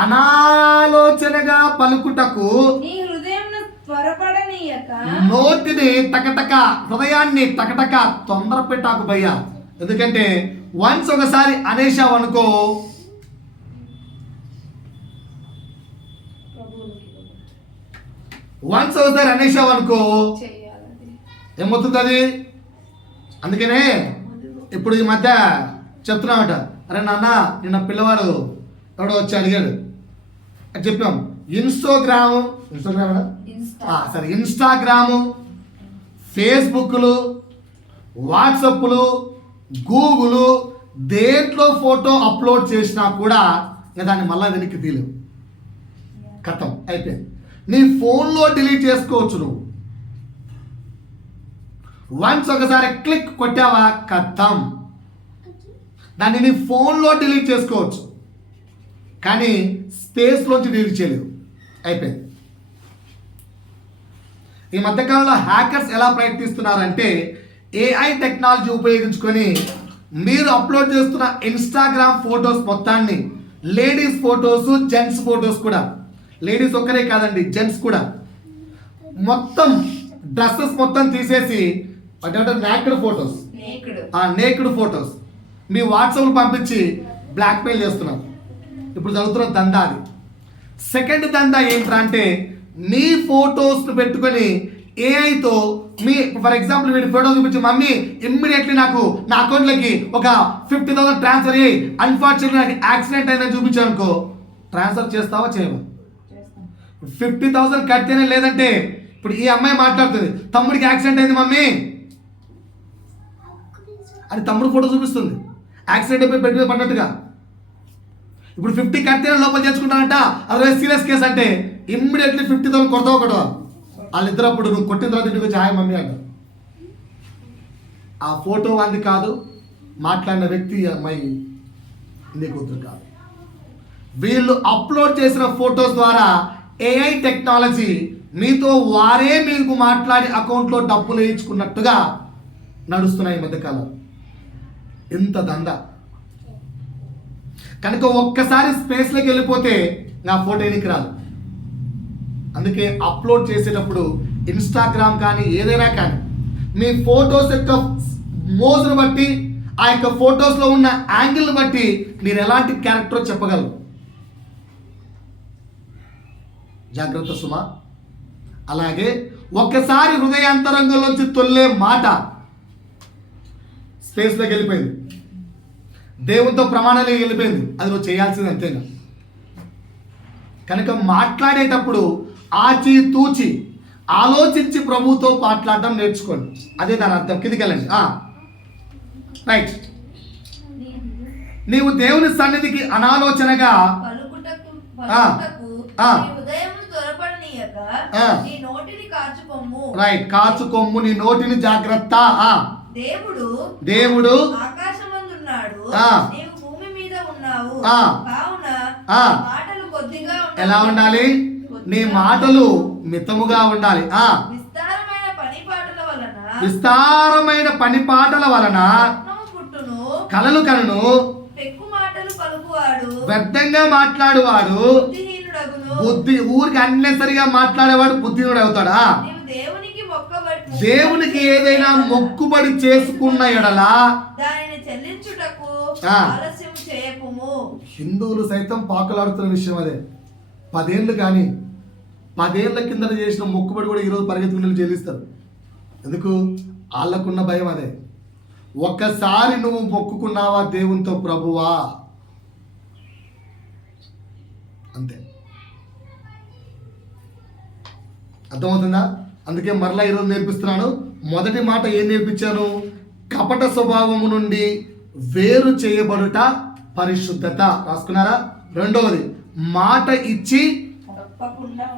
అనాలోచనగా పలుకుటకు నీ హృదయంను త్వరపడనీయక, నోటిని టకటక, హృదయాన్ని టకటక తొందర పెట్టాకు భయ్యా. ఎందుకంటే వన్స్ ఒకసారి అనేసావు అనుకో, ఏమవుతుంది అది? అందుకనే ఇప్పుడు ఈ మధ్య చెప్తున్నామట, అరే నాన్న నిన్న పిల్లవాడు ఎవడో వచ్చి అడిగాడు అని చెప్పాం. ఇన్స్టాగ్రాము సరే ఇన్స్టాగ్రాము, ఫేస్బుక్లు, వాట్సప్లు, గూగుల్ దేంట్లో ఫోటో అప్లోడ్ చేసినా కూడా ఇక దాన్ని మళ్ళీ వెనక్కి తీయలేవు. కథం అయిపోయింది. నీ ఫోన్లో డిలీట్ చేసుకోవచ్చు. నువ్వు వన్స్ ఒకసారి క్లిక్ కొట్టావా కథం, దాన్ని నీ ఫోన్లో డిలీట్ చేసుకోవచ్చు కానీ స్పేస్లోంచి డిలీట్ చేయలేవు. అయిపోయింది. ఈ మధ్యకాలంలో హ్యాకర్స్ ఎలా ప్రయత్నిస్తున్నారంటే ఏఐ టెక్నాలజీ ఉపయోగించుకొని మీరు అప్లోడ్ చేస్తున్న ఇన్స్టాగ్రామ్ ఫొటోస్ మొత్తాన్ని, లేడీస్ ఫొటోస్, జెంట్స్ ఫొటోస్ కూడా, లేడీస్ ఒక్కరే కాదండి జెంట్స్ కూడా, మొత్తం డ్రెస్సెస్ మొత్తం తీసేసి నేక్డ్ ఫొటోస్, నేక్డ్ ఫొటోస్ మీ వాట్సాప్లో పంపించి బ్లాక్మెయిల్ చేస్తున్నారు. ఇప్పుడు జరుగుతున్న దందా అది. సెకండ్ దందా ఏంటంటే మీ ఫొటోస్ను పెట్టుకొని ఏఐతో మీ ఫర్ ఎగ్జాంపుల్ వీడి ఫోటో చూపించి మమ్మీ ఇమ్మీడియట్లీ నాకు నా అకౌంట్లోకి ఒక 50,000 ట్రాన్స్ఫర్ అయ్యి అన్ఫార్చునేట్లీ నాకు యాక్సిడెంట్ అయిందని చూపించాను అనుకో, ట్రాన్స్ఫర్ చేస్తావా చేయవా? 50,000 కడితేనే. లేదంటే ఇప్పుడు ఈ అమ్మాయి మాట్లాడుతుంది, తమ్ముడికి యాక్సిడెంట్ అయింది మమ్మీ అని తమ్ముడు ఫోటో చూపిస్తుంది, యాక్సిడెంట్ అయిపోయి బెడ్ మీద పడినట్టుగా. ఇప్పుడు 50 కడితేనే లోపల చేసుకుంటానంట, అదే సీరియస్ కేసు అంటే ఇమ్మీడియట్లీ 50,000 కొడతావు ఒకటి. వాళ్ళిద్దరు అప్పుడు నువ్వు కొట్టిన తర్వాత ఇంటికి వచ్చి హాయ్ మమ్మీ అంట. ఆ ఫోటో అంది కాదు, మాట్లాడిన వ్యక్తి అమ్మాయి నీ కూతురు కాదు. వీళ్ళు అప్లోడ్ చేసిన ఫొటోస్ ద్వారా ఏఐ టెక్నాలజీ మీతో వారే మీకు మాట్లాడి అకౌంట్లో డబ్బులు వేయించుకున్నట్టుగా నడుస్తున్నాయి ఈ మధ్యకాలం. ఇంత దందా. కనుక ఒక్కసారి స్పేస్లోకి వెళ్ళిపోతే నా ఫోటో ఎనికి రాదు. అందుకే అప్లోడ్ చేసేటప్పుడు ఇన్స్టాగ్రామ్ కానీ ఏదైనా కానీ మీ ఫొటోస్ యొక్క మోజును బట్టి, ఆ యొక్క ఫొటోస్లో ఉన్న యాంగిల్ని బట్టి మీరు ఎలాంటి క్యారెక్టర్ చెప్పగలరు. జాగ్రత్త సుమా. అలాగే ఒక్కసారి హృదయాంతరంగంలోంచి తొల్లే మాట స్పేస్లోకి వెళ్ళిపోయింది, దేవునితో ప్రమాణాలకి వెళ్ళిపోయింది, అది నువ్వు చేయాల్సింది అంతేగా. కనుక మాట్లాడేటప్పుడు ఆచి తూచి ఆలోచించి ప్రభువుతో మాట్లాడడం నేర్చుకోండి. అదే దాని అర్థం. కిందికి వెళ్ళండి. రైట్. నీవు దేవుని సన్నిధికి అనాలోచనగా రైట్ కాచుకొమ్ము, నీ నోటిని జాగ్రత్త. దేవుడు ఎలా ఉండాలి? నీ మాటలు మితముగా ఉండాలి. విస్తారమైన పని పాటల వలన కలలు కలను, వ్యర్థంగా మాట్లాడువాడు బుద్ధి, ఊరికి అన్నెసరిగా మాట్లాడేవాడు బుద్ధిహీనుడు అవుతాడా? దేవునికి ఏదైనా మొక్కుబడి చేసుకున్న ఎడల హిందువులు సైతం పాకులాడుతున్న విషయం అదే. 10 ఏళ్ళు కానీ 10 ఏళ్ల కింద చేసిన మొక్కుబడి కూడా ఈరోజు పరిగెత్తుకుని చెల్లిస్తారు. ఎందుకు? వాళ్ళకున్న భయం అదే. ఒక్కసారి నువ్వు మొక్కుకున్నావా దేవునితో, ప్రభువా, అంతే. అర్థమవుతుందా? అందుకే మరలా ఈరోజు నేర్పిస్తున్నాను. మొదటి మాట ఏం నేర్పించాను? కపట స్వభావము నుండి వేరు చేయబడుట పరిశుద్ధత. రాసుకున్నారా? రెండవది మాట ఇచ్చి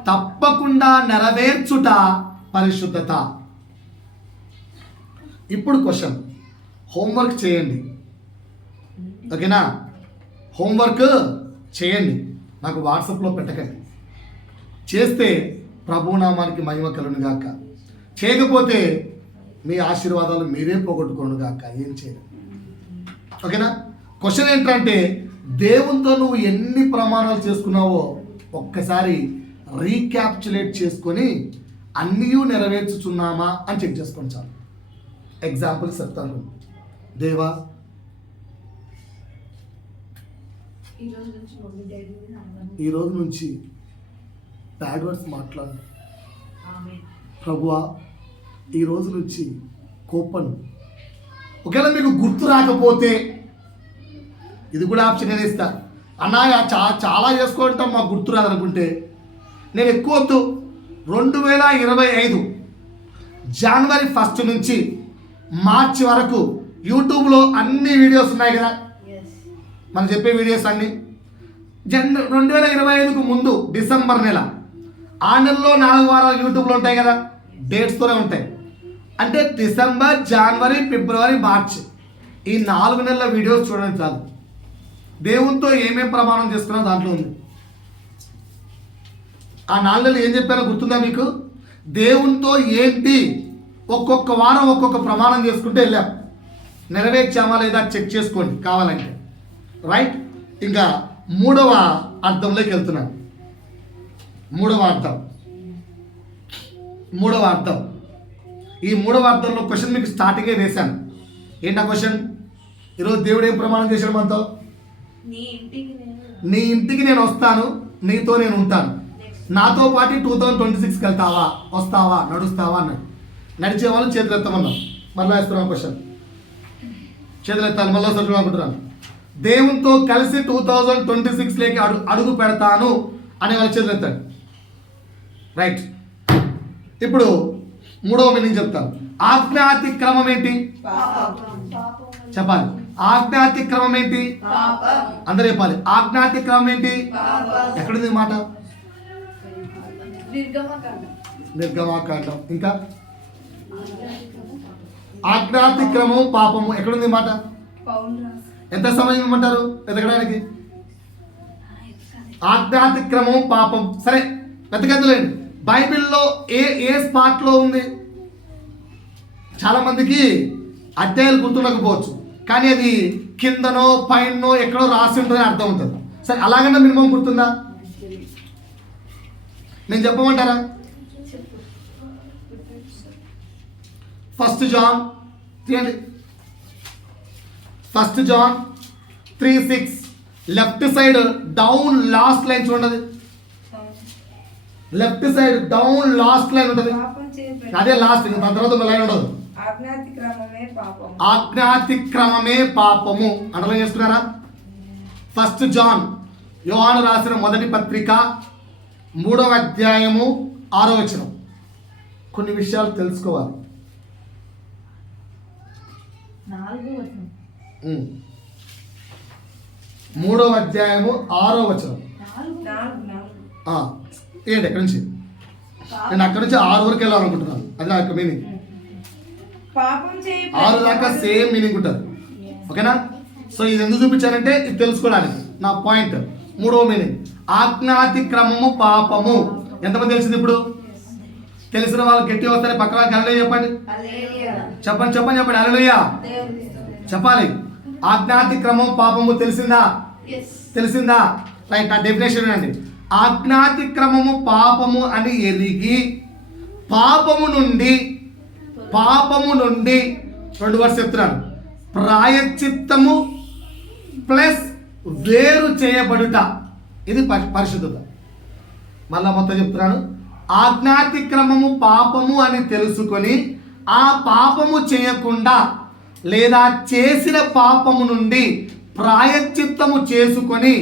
తప్పకుండా నెరవేర్చుట పరిశుద్ధత. ఇప్పుడు క్వశ్చన్, హోంవర్క్ చేయండి. ఓకేనా? హోంవర్క్ చేయండి, నాకు వాట్సాప్లో పెట్టకండి. చేస్తే ప్రభునామానికి మహిమ కలుగును గాక. చేయకపోతే మీ ఆశీర్వాదాలు మీరే పోగొట్టుకోను గాక. ఏం చేయాలి? ఓకేనా? క్వశ్చన్ ఏంటంటే, దేవునితో నువ్వు ఎన్ని ప్రమాణాలు చేసుకున్నావో ఒక్కసారి రీక్యాప్చులేట్ చేసుకొని అన్నీ నెరవేర్చుచున్నామా అని చెక్ చేసుకోండి చాలు. ఎగ్జాంపుల్ చెప్తాను. దేవా, ఈరోజు నుంచి బ్యాడ్ వర్డ్స్ మాట్లాడు. ప్రభువా, ఈ రోజు నుంచి కోపం. ఒకవేళ మీకు గుర్తు రాకపోతే ఇది కూడా ఆప్షన్ నేను ఇస్తా. అన్నా చాలా చేసుకుంటాం మాకు గుర్తురాదు అనుకుంటే నేను ఎక్కువ వద్దు. 2025 జనవరి 1 నుంచి మార్చి వరకు యూట్యూబ్లో అన్ని వీడియోస్ ఉన్నాయి కదా, మనం చెప్పే వీడియోస్ అన్నీ. 2025కు ముందు డిసెంబర్ నెల, ఆ నెలలో 4 వారాలు యూట్యూబ్లో ఉంటాయి కదా, డేట్స్తోనే ఉంటాయి. అంటే డిసెంబర్, జనవరి, ఫిబ్రవరి, మార్చ్ ఈ 4 నెలల వీడియోస్ చూడండి చాలు. దేవునితో ఏమేం ప్రమాణం చేసుకున్నా దాంట్లో ఉంది. ఆ 4 నెలలు ఏం చెప్పారో గుర్తుందా మీకు? దేవునితో ఏంటి ఒక్కొక్క వారం ఒక్కొక్క ప్రమాణం చేసుకుంటే వెళ్ళాం. నెరవేర్చామా లేదా చెక్ చేసుకోండి కావాలంటే, రైట్. ఇంకా 3వ అర్థంలోకి వెళ్తున్నాను. 3వ అర్థం ఈ 3వ అర్థంలో క్వశ్చన్ మీకు స్టార్టింగే వేశాను. ఏంటా క్వశ్చన్? ఈరోజు దేవుడు ఏం ప్రమాణం చేశాడు మనతో? నీ ఇంటికి నేను వస్తాను, నీతో నేను ఉంటాను, నాతో పాటు 2026కి వెళ్తావా, వస్తావా, నడుస్తావా అన్నాడు. నడిచే వాళ్ళు చేతులు ఎత్తమన్నాం. మళ్ళీ వేస్తున్నాం క్వశ్చన్. చేతులు ఎత్తాలి, మళ్ళీ సరుకులు అనుకుంటున్నాను. దేవునితో కలిసి 2026లోకి అడుగు పెడతాను అనే వాళ్ళు చేతులు ఎత్తాడు. రైట్. ఇప్పుడు 3వ మీనింగ్ చెప్తాను. ఆజ్ఞాతిక్రమం ఏంటి చెప్పాలి. ఆజ్ఞాతిక్రమం ఏంటి అందరూ చెప్పాలి. ఆజ్ఞాతిక్రమం ఏంటి? ఎక్కడుంది మాట? నిర్గమాకాండం. ఇంకా ఆజ్ఞాతిక్రమం పాపము ఎక్కడుంది మాట? ఎంత సమయం ఇవ్వమంటారు వెతకడానికి? ఆజ్ఞాతిక్రమం పాపం. సరే వెతకద్దులేండి. బైబిల్లో ఏ స్పాట్లో ఉంది? చాలా మందికి అధ్యాయాలు గుర్తుండకపోవచ్చు, కానీ అది కిందనో పైనో ఎక్కడో రాసి ఉంటుందని అర్థం ఉంటుంది. సరే అలాగన్నా మినిమం గుర్తుందా? నేను చెప్పమంటారా? 1 John 3:6 left side down last line చూడండి. Left side down last line ఉంటుంది, అదే లాస్ట్. దాని తర్వాత ఒక లైన్ ఉండదు. ఆజ్ఞాతిక్రమమే పాపము. అండర్లైన్ చేస్తున్నారా? 1 John యోహాను రాసిన మొదటి పత్రిక 3వ అధ్యాయము 6వ వచనం. కొన్ని విషయాలు తెలుసుకోవాలి. 3వ అధ్యాయము 6వ వచనం. ఏంటి ఎక్కడి నుంచి? నేను అక్కడి నుంచి 6 వరకు వెళ్ళాలనుకుంటున్నాను. అది నా యొక్క మీనింగ్. 6 దాకా సేమ్ మీనింగ్ ఉంటుంది. ఓకేనా? సో ఇది ఎందుకు చూపించానంటే ఇది తెలుసుకోవడానికి. నా పాయింట్ 3వ మీనింగ్ ఆజ్ఞాతిక్రమము పాపము. ఎంతమంది తెలిసింది ఇప్పుడు? తెలిసిన వాళ్ళు గట్టి వస్తారే పక్క వాళ్ళకి హల్లెలూయా చెప్పండి. చెప్పండి హల్లెలూయా చెప్పాలి. ఆజ్ఞాతిక్రమం పాపము తెలిసిందా? రైట్. నా డెఫినేషన్ అండి. ఆజ్ఞాతిక్రమము పాపము అని ఎరిగి పాపము నుండి 2 వర్స్ చెప్తున్నాను. ప్రాయశ్చిత్తము ప్లస్ వేరు చేయబడుట, ఇది పరిశుద్ధత. మళ్ళా మొత్తం చెప్తున్నాను. ఆజ్ఞాతిక్రమము పాపము అని తెలుసుకొని ఆ పాపము చేయకుండా లేదా చేసిన పాపము నుండి ప్రాయశ్చిత్తము చేసుకొని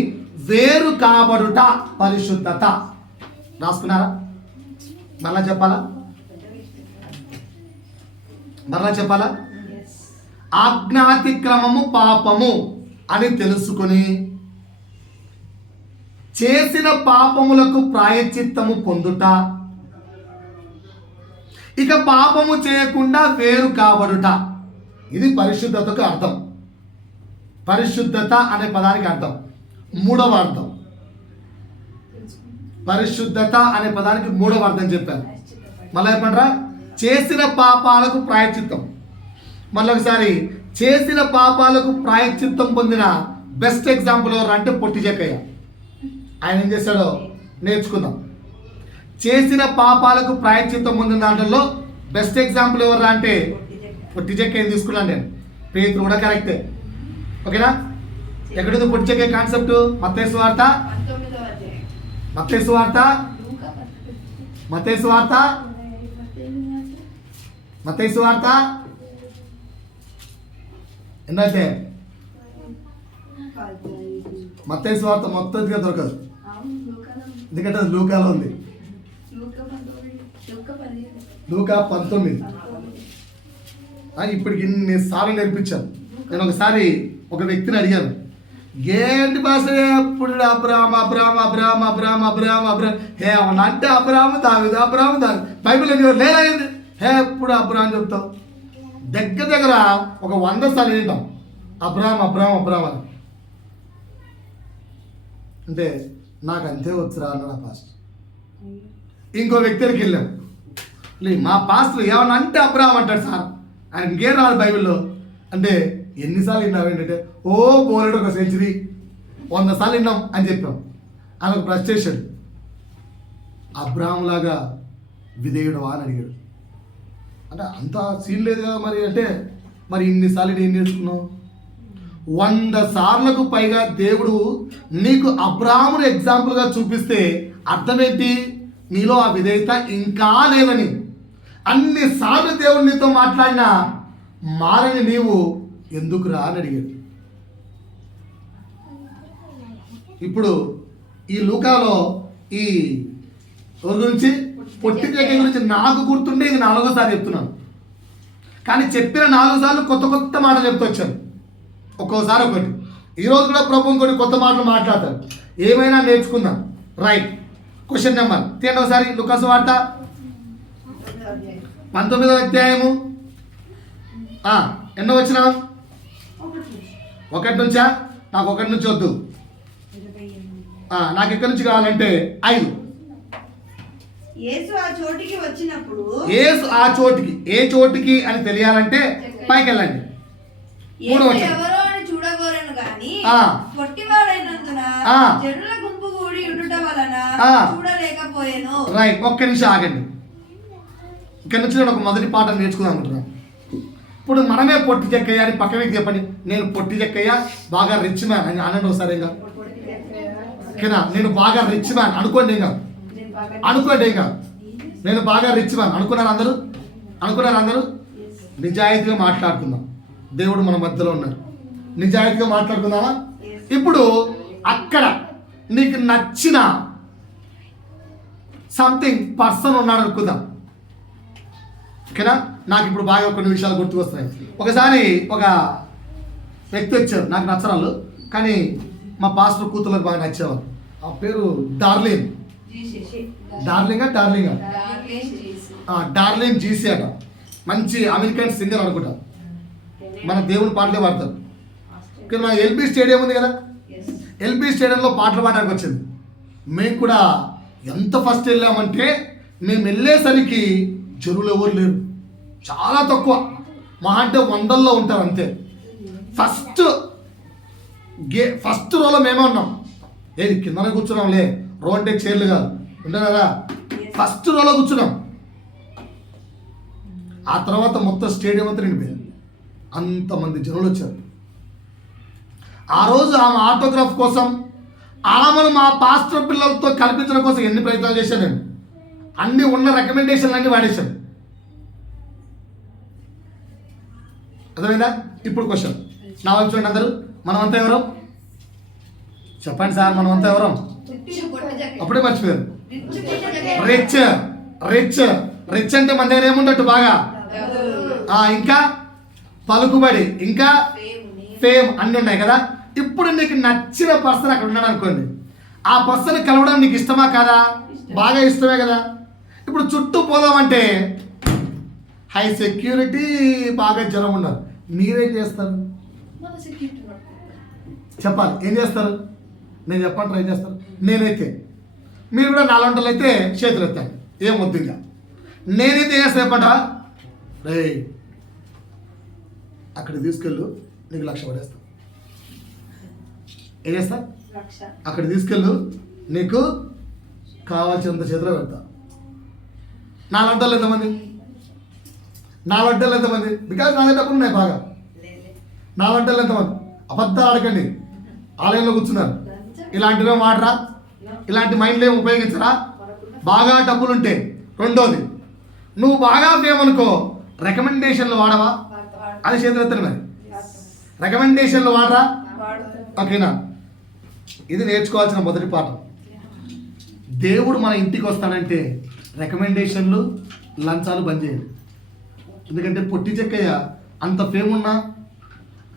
వేరు కాబడుట పరిశుద్ధత. రాసుకున్నారా? మళ్ళా చెప్పాలా? ఆజ్ఞాతిక్రమము పాపము అని తెలుసుకొని చేసిన పాపములకు ప్రాయశ్చిత్తము పొందుట, ఇక పాపము చేయకుండా వేరు కాబడుట, ఇది పరిశుద్ధతకు అర్థం. పరిశుద్ధత అనే పదానికి అర్థం. 3వ అర్థం. పరిశుద్ధత అనే పదానికి 3వ అర్థం చెప్పాను. మళ్ళీ చెప్పండిరా. చేసిన పాపాలకు ప్రాయశ్చిత్తం. మళ్ళీ ఒకసారి, చేసిన పాపాలకు ప్రాయశ్చిత్తం పొందిన బెస్ట్ ఎగ్జాంపుల్ ఎవరు అంటే పొట్టి జక్కయ్య. ఆయన ఏం చేశాడో నేర్చుకుందాం. చేసిన పాపాలకు ప్రాయశ్చిత్తం పొందిన దాంట్లో బెస్ట్ ఎగ్జాంపుల్ ఎవరు అంటే పొట్టి జక్కయ్యని తీసుకున్నాను నేను. పేతురు కూడా కరెక్టే. ఓకేనా? ఎక్కడుంది పొట్టి జక్కయ్య కాన్సెప్ట్? మత్తయి సువార్త ఏంటంటే మత్తయి సువార్త మొత్తంగా దొరకదు, ఎందుకంటే అది లూకాలో ఉంది. లూకా 19. ఇప్పటికి ఇన్నిసార్లు నేర్పించాను. నేను ఒకసారి ఒక వ్యక్తిని అడిగాను, ఏంటి భాష ఎప్పుడు Abram Abram Abram Abram Abram Abram hey అవునా అంటే అబ్రామ్ దావీదు అబ్రామ్ దావీదు బైబిల్ లేదైంది హే ఎప్పుడు అబ్రామ్ చెప్తావు. దగ్గర దగ్గర ఒక 100 సార్లు వింటాం అబ్రామ్ అబ్రామ్ అబ్రామ్ అని. అంటే నాకు అంతే వచ్చురా అన్నాడు ఆ పాస్టర్. ఇంకో వ్యక్తి దగ్గరికి వెళ్ళాం, మా పాస్టర్ ఏమన్నా అంటే అబ్రామ్ అంటాడు సార్, ఆయన ఇంకేం రాదు బైబిల్లో. అంటే ఎన్నిసార్లు విన్నావు ఏంటంటే ఓ బోలెడు ఒక సెంచరీ 100 సార్లు విన్నాం అని చెప్పాం. ఆయన ఒక ప్రశ్న చేశాడు, అబ్రామ్ లాగా విధేయుడు అని అడిగాడు. అంటే అంత సీన్ లేదు కదా మరి. అంటే మరి ఇన్నిసార్లు నేను నేర్చుకున్నావు. 100 సార్లకు పైగా దేవుడు నీకు అబ్రామును ఎగ్జాంపుల్గా చూపిస్తే అర్థం ఏంటి? నీలో ఆ విధేయత ఇంకా లేదని. అన్నిసార్లు దేవుడు నీతో మాట్లాడినా మారని నీవు ఎందుకురా అని అడిగాడు. ఇప్పుడు ఈ లూకాలో ఈ గురించి పొట్టి జగ్గ గురించి నాకు గుర్తుండే ఇది 4వ సారి చెప్తున్నాను. కానీ చెప్పిన 4 సార్లు కొత్త కొత్త మాటలు చెప్తూ వచ్చాను, ఒక్కోసారి ఒకటి. ఈరోజు కూడా ప్రభు ఇంకొన్ని కొత్త మాటలు మాట్లాడతారు. ఏమైనా నేర్చుకుందాం. రైట్, క్వశ్చన్ నెంబర్ తీయండి ఒకసారి. లూకా సువార్త 19వ అధ్యాయము ఎన్నో వచ్చిన 1 నుంచా? నాకు 1 నుంచి వద్దు, నాకు ఎక్కడి నుంచి కావాలంటే 5. యేసు ఆ చోటికి వచ్చినప్పుడు, యేసు ఆ చోటికి, ఏ చోటికి అని తెలియాలంటే పైకి వెళ్ళండి. ఎవరో అని చూడగోరను గాని పొట్టివాడైనందున జనుల గుంపు కూడి ఉండుట వలన చూడలేకపోయాను. రైట్, ఒక్క నిమిషం ఆగండి. ఇక్కడ నుంచి నేను ఒక మొదటి పాఠం నేర్చుకుందాం అనుకుంటున్నాను. ఇప్పుడు మనమే పొట్టి చెక్కయ్య అని పక్క వ్యక్తి చెప్పండి, నేను పొట్టి చెక్కయ్య బాగా రిచ్ మ్యాన్ అని అనండి ఒకసారి. ఇంకా ఓకేనా, నేను బాగా రిచ్ మ్యాన్ అనుకోండి. ఇంకా అనుకోండి, ఇంకా నేను బాగా రిచ్ మ్యాన్ అనుకున్నారు అందరూ. నిజాయితీగా మాట్లాడుకుందాం. దేవుడు మన మధ్యలో ఉన్నారు, నిజాయితీగా మాట్లాడుకుందామా? ఇప్పుడు అక్కడ నీకు నచ్చిన సంథింగ్ పర్సన్ ఉన్నాడు అనుకుందాం, ఓకేనా? నాకు ఇప్పుడు బాగా కొన్ని విషయాలు గుర్తుకొస్తున్నాయి. ఒకసారి ఒక వ్యక్తి వచ్చారు, నాకు నచ్చరాళ్ళు కానీ మా పాస్టర్ కూతుర్లకు బాగా నచ్చేవారు. ఆ పేరు డార్లిన్ జీసీ అట. మంచి అమెరికన్ సింగర్ అనుకుంటా, మన దేవుని పాటలే పాడతారు. కానీ మన ఎల్బీ స్టేడియం ఉంది కదా, ఎల్బీ స్టేడియంలో పాటలు పాడడానికి వచ్చింది. మేము కూడా ఎంత ఫస్ట్ వెళ్ళామంటే మేము వెళ్ళేసరికి జనులు ఎవరు లేరు, చాలా తక్కువ, మహా అంటే 100లో ఉంటారు అంతే. ఫస్ట్ రోలో మేమే ఉన్నాం. ఏది కిందనే కూర్చున్నాంలే, రో అంటే చైర్లు కాదు, ఉంటారు కదా. ఫస్ట్ రోలో కూర్చున్నాం. ఆ తర్వాత మొత్తం స్టేడియం అంతా నిండిపోయింది, అంతమంది జనులు వచ్చారు. ఆ రోజు ఆమె ఆటోగ్రాఫ్ కోసం, ఆమెను మా పాస్టర్ పిల్లలతో కల్పించడం కోసం ఎన్ని ప్రయత్నాలు చేశాను నేను. అన్ని ఉన్న రికమెండేషన్లు అన్నీ వాడేశాను. అర్థమైందా? ఇప్పుడు క్వశ్చన్ నా వైపు చూడండి అందరూ. మనమంతా ఎవరు చెప్పండి సార్? మనమంతా ఎవరు? అప్పుడే మర్చిపోయారు. రిచ్ రిచ్ రిచ్ అంటే మన దగ్గర ఏముండట్టు బాగా, ఇంకా పలుకుబడి, ఇంకా ఫేమ్ అన్నీ ఉన్నాయి కదా. ఇప్పుడు నీకు నచ్చిన పర్సన్ అక్కడ ఉన్నాడు అనుకోండి, ఆ పర్సన్ కలవడం నీకు ఇష్టమా కాదా? బాగా ఇష్టమే కదా. ఇప్పుడు చుట్టూ పోదామంటే హై సెక్యూరిటీ, బాగా జనం ఉన్నారు. మీరేం చేస్తారు? చెప్పాలి, ఏం చేస్తారు? నేను చెప్పంటారు ఏం చేస్తారు? నేనైతే, మీరు కూడా 4 గంటలు అయితే చేతులు ఎత్తాను, ఏం వద్దు. ఇంకా నేనైతే ఏం చేస్తా చెప్పంటా? రే అక్కడ తీసుకెళ్ళు, నీకు 1,00,000 పడేస్తా. ఏం చేస్తా? అక్కడ తీసుకెళ్ళు, నీకు కావాల్సినంత చేతిలో పెడతా. 4 గంటలు ఎంతమంది? 4 గంటలు ఎంతమంది? బికాజ్ నా డబ్బులు ఉన్నాయి బాగా. 4 గంటలు ఎంతమంది? అబద్ధాలు ఆడకండి, ఆలయంలో కూర్చున్నారు. ఇలాంటివే వాడరా, ఇలాంటి మైండ్లు ఏమి ఉపయోగించరా. బాగా డబ్బులు ఉంటే. రెండోది, నువ్వు బాగా ఫేమ్ అనుకో, రికమెండేషన్లు వాడవా? అది చేతులు ఎత్తండి. మరి రికమెండేషన్లు వాడరా? ఓకేనా? ఇది నేర్చుకోవాల్సిన మొదటి పాఠం. దేవుడు మన ఇంటికి వస్తాడంటే రికమెండేషన్లు, లంచాలు బంద్ చేయండి. ఎందుకంటే పొట్టి చెక్కయ్య అంత ఫేమ్ ఉన్నా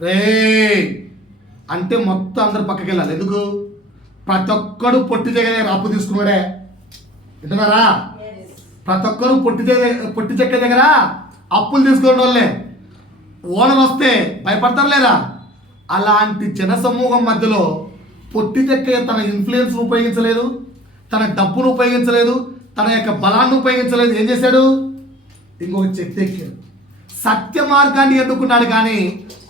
రే అంటే మొత్తం అందరు పక్కకి వెళ్ళాలి. ఎందుకు? ప్రతి ఒక్కడు పొట్టి చెక్క అప్పు తీసుకున్నాడే. వింటున్నారా? ప్రతి ఒక్కరు పొట్టి చెక్క దగ్గర అప్పులు తీసుకునే వాళ్ళే. ఓనర్ వస్తే భయపడతారు లేదా? అలాంటి జనసమూహం మధ్యలో పొట్టి చెక్కయ్య తన ఇన్ఫ్లుయెన్స్ ఉపయోగించలేదు, తన డబ్బును ఉపయోగించలేదు, తన యొక్క బలాన్ని ఉపయోగించలేదు. ఏం చేశాడు? ఇంకొక చెట్టు ఎక్కాడు. సత్య మార్గాన్ని ఎన్నుకున్నాడు కానీ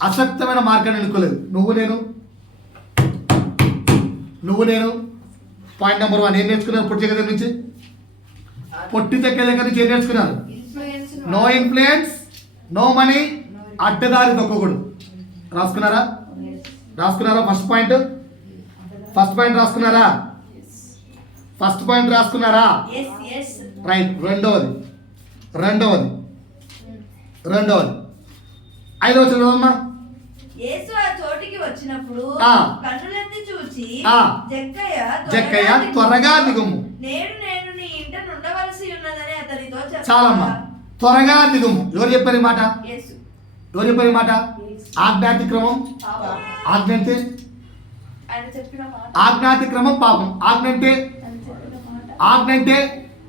అసత్యమైన మార్గాన్ని ఎన్నుకోలేదు. నువ్వు నేను పాయింట్ నెంబర్ 1 ఏం నేర్చుకున్నారు పొట్టి చెక్క దగ్గర నుంచి? పొట్టి చెక్క దగ్గర నుంచి ఏం నేర్చుకున్నారు? నో ఇన్ఫ్లుయెన్స్, నో మనీ, అడ్డదారి తొక్కకూడదు. రాసుకున్నారా? ఫస్ట్ పాయింట్ రాసుకున్నారా? రైట్. రెండవది 5వ చదవమ్మా. యేసు ఆ చోటికి వచ్చినప్పుడు కన్నులెత్తి చూచి జక్కయ్య త్వరగా దిగుము, నేను నీ ఇంట ఉండవలసి ఉన్నదని అతనితో చెప్పాడు. చాలమ్మా, త్వరగా దిగుము. ఎవరు చెప్పారు ఈ మాట? యేసు. ఆజ్ఞాతిక్రమం. ఆజ్ఞ అంటే ఆయన చెప్పిన మాట. ఆజ్ఞాతిక్రమం పాపం. ఆజ్ఞ అంటే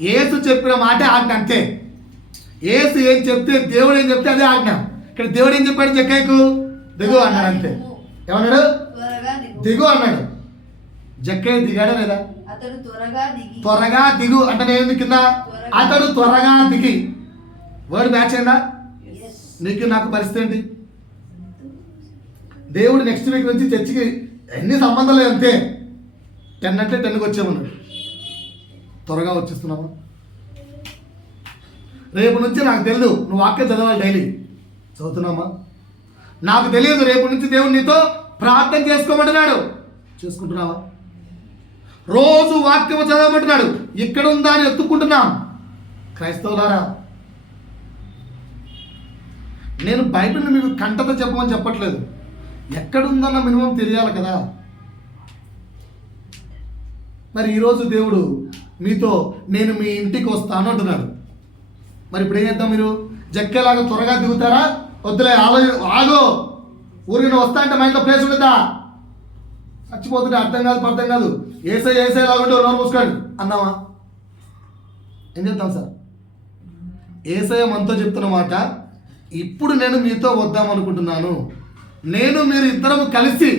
యేసు చెప్పిన మాట ఆజ్ఞ అంతే. యేసు ఏం చెప్తే, దేవుడు ఏం చెప్తే అదే ఆజ్ఞ. ఇక్కడ దేవుడు ఏం చెప్పాడు? జక్కయ్యకు దిగు అన్నాడు అంతే. ఏమన్నాడు? దిగు అన్నాడు. జక్కయ్య దిగాడా లేదా? అతడు త్వరగా దిగు అంటే నేను కింద అతడు త్వరగా దిగి. వర్డ్ మ్యాచ్ అయిందా? నీకు నాకు పరిస్థితి ఏంటి? దేవుడు నెక్స్ట్ వీక్ నుంచి చర్చికి ఎన్ని సంబంధాలు అంతే. 10 అంటే 10కి వచ్చామన్నాడు. త్వరగా వచ్చేస్తున్నావా? రేపు నుంచి నాకు తెలియదు, నువ్వు వాక్యం చదవాలి డైలీ. చదువుతున్నామా? నాకు తెలియదు, రేపు నుంచి దేవుడు నీతో ప్రార్థన చేసుకోమంటున్నాడు. చేసుకుంటున్నావా? రోజు వాక్యం చదవమంటున్నాడు. ఇక్కడ ఉందా అని ఎత్తుకుంటున్నాం. క్రైస్తవులారా, నేను బైబిల్ని మీకు కంటతో చెప్పమని చెప్పట్లేదు. ఎక్కడుందన్న మినిమం తెలియాలి కదా. మరి ఈరోజు దేవుడు మీతో నేను మీ ఇంటికి వస్తాను అంటున్నాడు. మరి ఇప్పుడు ఏం చేద్దాం? మీరు జక్కేలాగా త్వరగా దిగుతారా? వద్దులే, ఆగో. ఊరికి వస్తా అంటే మా ఇంట్లో ప్లేస్ ఉండదా? చచ్చిపోతుంటే అర్థం కాదు. ఏసైలాగా ఉంటే నోరు మూసుకోండి అన్నావా? ఏం చెప్తాం సార్? ఏసయ్య మనతో చెప్తున్న మాట, ఇప్పుడు నేను మీతో వద్దాం అనుకుంటున్నాను. నేను మీరు ఇద్దరం కలిసి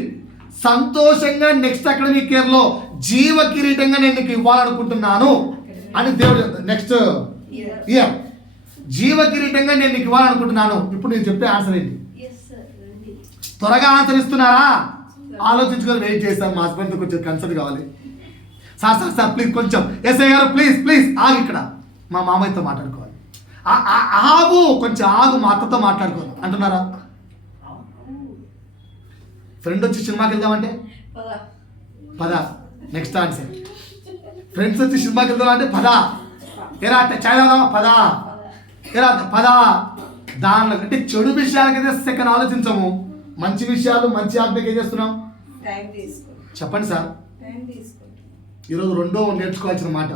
సంతోషంగా నెక్స్ట్ అకాడమిక్ ఇయర్లో జీవ కిరీటంగా నేను నీకు ఇవ్వాలనుకుంటున్నాను అని దేవుడు. నెక్స్ట్ ఇయర్ జీవ కిరీటంగా నేను నీకు ఇవ్వాలనుకుంటున్నాను. ఇప్పుడు నేను చెప్పే ఆన్సర్ ఏంటి? త్వరగా ఆన్సర్ ఇస్తున్నారా? ఆలోచించుకొని వెయిట్ చేస్తాను. మా హస్బెండ్తో కొంచెం కన్సల్ట్ కావాలి. సార్ ప్లీజ్ కొంచెం. ఎస్ఐ గారు ప్లీజ్ ఆగు. ఇక్కడ మా మామయ్యతో మాట్లాడుకోవాలి. కొంచెం ఆగు, మా అత్తతో మాట్లాడుకోవాలి అంటున్నారా? ఫ్రెండ్ వచ్చి సినిమాకి వెళ్దామంటే పదా. Next answer. ఫ్రెండ్స్ వచ్చి సినిమాకి వెళ్దామంటే పదా. ఏరా చాయ్ తాగుదామా? పదా. దానిలో అంటే చెడు విషయాలకైతే సెకండ్ ఆలోచించము. మంచి విషయాలు, మంచి ఆజ్ఞకి ఏం చేస్తున్నాం? చెప్పండి సార్. ఈరోజు రెండో నేర్చుకోవాల్సిన మాట.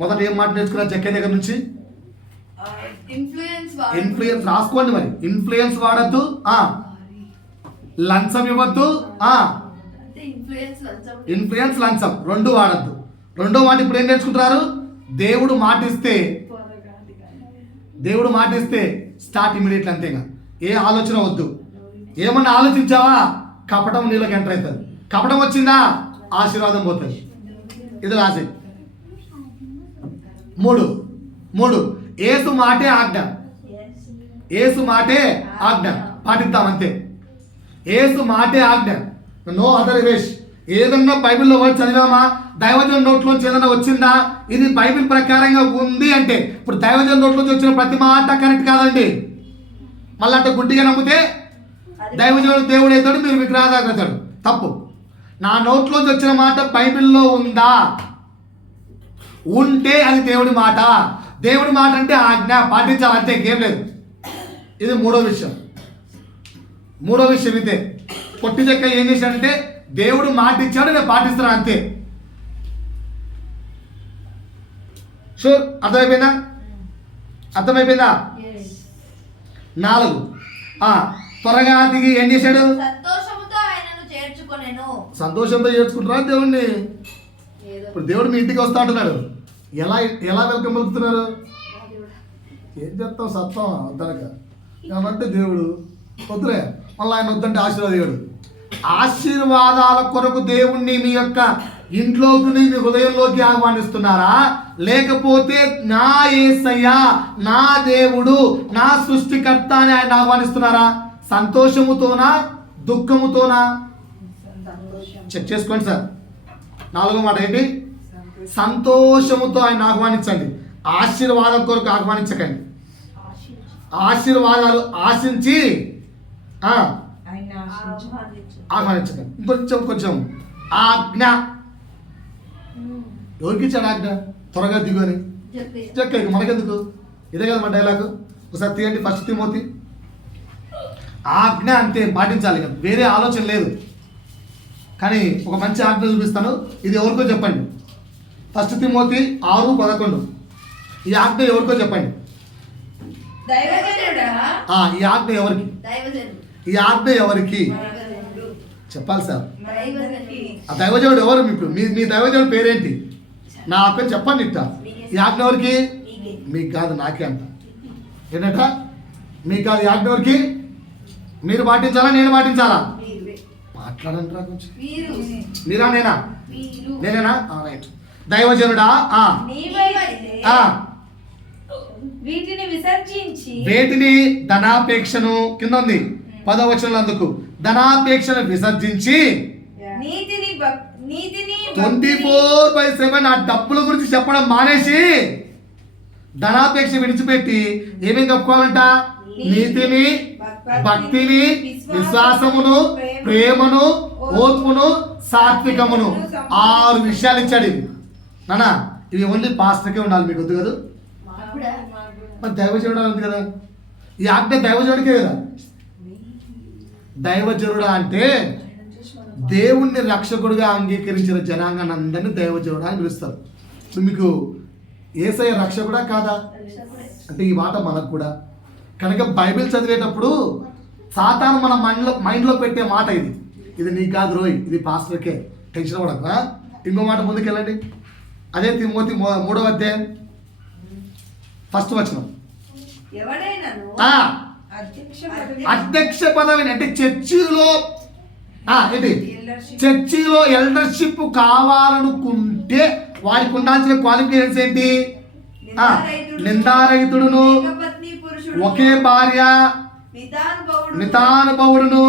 మొదట ఏం మాట నేర్చుకున్నా జక్కయ్య దగ్గర నుంచి? ఇన్ఫ్లుయెన్స్. రాసుకోండి మరి. ఇన్ఫ్లుయెన్స్ వాడద్దు, లంచం ఇవ్వద్దు. ఇన్ఫ్లుయెన్స్, లంచం రెండు వాడద్దు. రెండో మాట ఇప్పుడు ఏం నేర్చుకుంటున్నారు? దేవుడు మాట ఇస్తే స్టార్ట్ ఇమీడియట్లీ, అంతేగా. ఏ ఆలోచన వద్దు. ఏమన్నా ఆలోచించావా? కపటం నీళ్ళకి ఎంటర్ అవుతుంది. కపటం వచ్చిందా? ఆశీర్వాదం పోతుంది. ఇది రాసే. 3 యేసు మాటే ఆజ్ఞ. పాటిద్దాం అంతే. యేసు మాటే ఆజ్ఞ. No other wish. ఏదన్నా బైబిల్లో వర్డ్ చదివామా? దైవజన నోట్లోంచి ఏదైనా వచ్చిందా? ఇది బైబిల్ ప్రకారంగా ఉంది అంటే, ఇప్పుడు దైవజన నోట్లోంచి వచ్చిన ప్రతి మాట కరెక్ట్ కాదండి. మళ్ళీ అంటే గుడ్డిగా నమ్మితే దైవజనుడు దేవుడు అవుతాడు, మీరు విగ్రహారాధకుడు. తప్పు. నా నోట్లోంచి వచ్చిన మాట బైబిల్లో ఉందా? ఉంటే అది దేవుడి మాట. దేవుడి మాట అంటే ఆజ్ఞ, పాటించాలి అంతే, ఇంకేం లేదు. ఇది మూడో విషయం ఇదే. పొట్టి చెక్క ఏం చేశాడంటే దేవుడు మాట ఇచ్చాడు, నేను పాటిస్తున్నా అంతే. షూర్, అర్థమైపోయిందా? అర్థమైపోయిందా? 4 త్వరగా దిగి ఏం చేశాడు? సంతోషముతో ఆయనను చేర్చుకొనెను. సంతోషంతో చేర్చుకుంటారా దేవుణ్ణి? ఇప్పుడు దేవుడు మీ ఇంటికి వస్తా అంటున్నాడు. ఎలా ఎలా వెల్కమ్ పలుకుతున్నారు? ఏం చెప్తాం, సత్తం వద్దనక ఏమంటే దేవుడు వద్దులే, మళ్ళీ ఆయన వద్దంటే ఆశీర్వాదాడు. ఆశీర్వాదాల కొరకు దేవుణ్ణి మీ యొక్క ఇంట్లోకి మీ హృదయంలోకి ఆహ్వానిస్తున్నారా, లేకపోతే నా యేసయ్య, నా దేవుడు, నా సృష్టికర్త అని ఆయన ఆహ్వానిస్తున్నారా? సంతోషముతోనా దుఃఖముతోనా? చెక్ చేసుకోండి సార్. 4వ మాట ఏంటి? సంతోషముతో ఆయన ఆహ్వానించండి, ఆశీర్వాదం కొరకు ఆహ్వానించకండి. ఆశీర్వాదాలు ఆశించి ఆహ్వానించకండి. కొంచెం ఆజ్ఞ. ఎవరికి ఇచ్చాడు ఆజ్ఞ? త్వరగా దిగుని చెక్క, మనకెందుకు? ఇదే కదా మన డైలాగు. ఒకసారి తీయండి 1 తిమోతి. ఆజ్ఞ అంతే, పాటించాలి కదా, వేరే ఆలోచన లేదు. కానీ ఒక మంచి ఆజ్ఞ చూపిస్తాను, ఇది ఎవరికో చెప్పండి. 1 తిమోతి 6:11. ఈ ఆజ్ఞ ఎవరికో చెప్పండి. ఈ ఆజ్ఞ ఎవరికి? ఈ ఆజ్ఞ ఎవరికి చెప్పాలి సార్? ఆ దైవజనుడు ఎవరు? మీకు మీ దైవజనుడు పేరేంటి? నా అక్కని చెప్పండి. ఇట్ట ఈ ఆజ్ఞ ఎవరికి? మీకు కాదు, నాకే అంట. ఏంటంట? మీకు కాదు, ఈ ఆజ్ఞ ఎవరికి? మీరు పాటించాలా, నేను పాటించాలా? మాట్లాడంటారా కొంచెం? మీరా, నేనేనా? రైట్. దైవజనుడా, వీటిని విసర్జించి, వేటిని? ధనాపేక్షను, కింద ఉంది 10వ వచనంలో, అందుకు ధనాపేక్షను విసర్జించి నీతిని 24/7 ఆ డబ్బుల గురించి చెప్పడం మానేసి ధనాపేక్ష విడిచిపెట్టి ఏమేం కప్పుకోవాలంట? నీతిని, భక్తిని, విశ్వాసమును, ప్రేమను, ఓర్పును, సాత్వికమును. 6 విషయాలు ఇచ్చాడు. ఇవి నానా, ఇవి ఓన్లీ పాస్టర్కే ఉండాలి, మీకు వద్దు కదా. మరి దైవజనుడు ఉంది కదా, ఈ ఆజ్ఞ దైవజనుడికే కదా. దైవజనుడు అంటే దేవుణ్ణి రక్షకుడిగా అంగీకరించిన జనాంగాన్ని అందరినీ దైవజనుడు అని పిలుస్తారు. మీకు యేసయ్య రక్షకుడా కాదా అంటే ఈ మాట మనకు కూడా. కనుక బైబిల్ చదివేటప్పుడు సాతాను మన మైండ్లో పెట్టే మాట ఇది నీకు కాదు రోయ్, ఇది పాస్టర్కే, టెన్షన్ పడక. ఇంకో మాట ముందుకెళ్ళండి. అదే తిమోతి 3వ అధ్యాయం 1వ వచనం. అధ్యక్ష పదవిని అంటే చర్చిలో ఏంటి? చర్చిలో ఎల్డర్షిప్ కావాలనుకుంటే వారికి ఉండాల్సిన క్వాలిఫికేషన్స్ ఏంటి? నిందారహితుడును, ఒకే భార్య, మితానుభవుడును,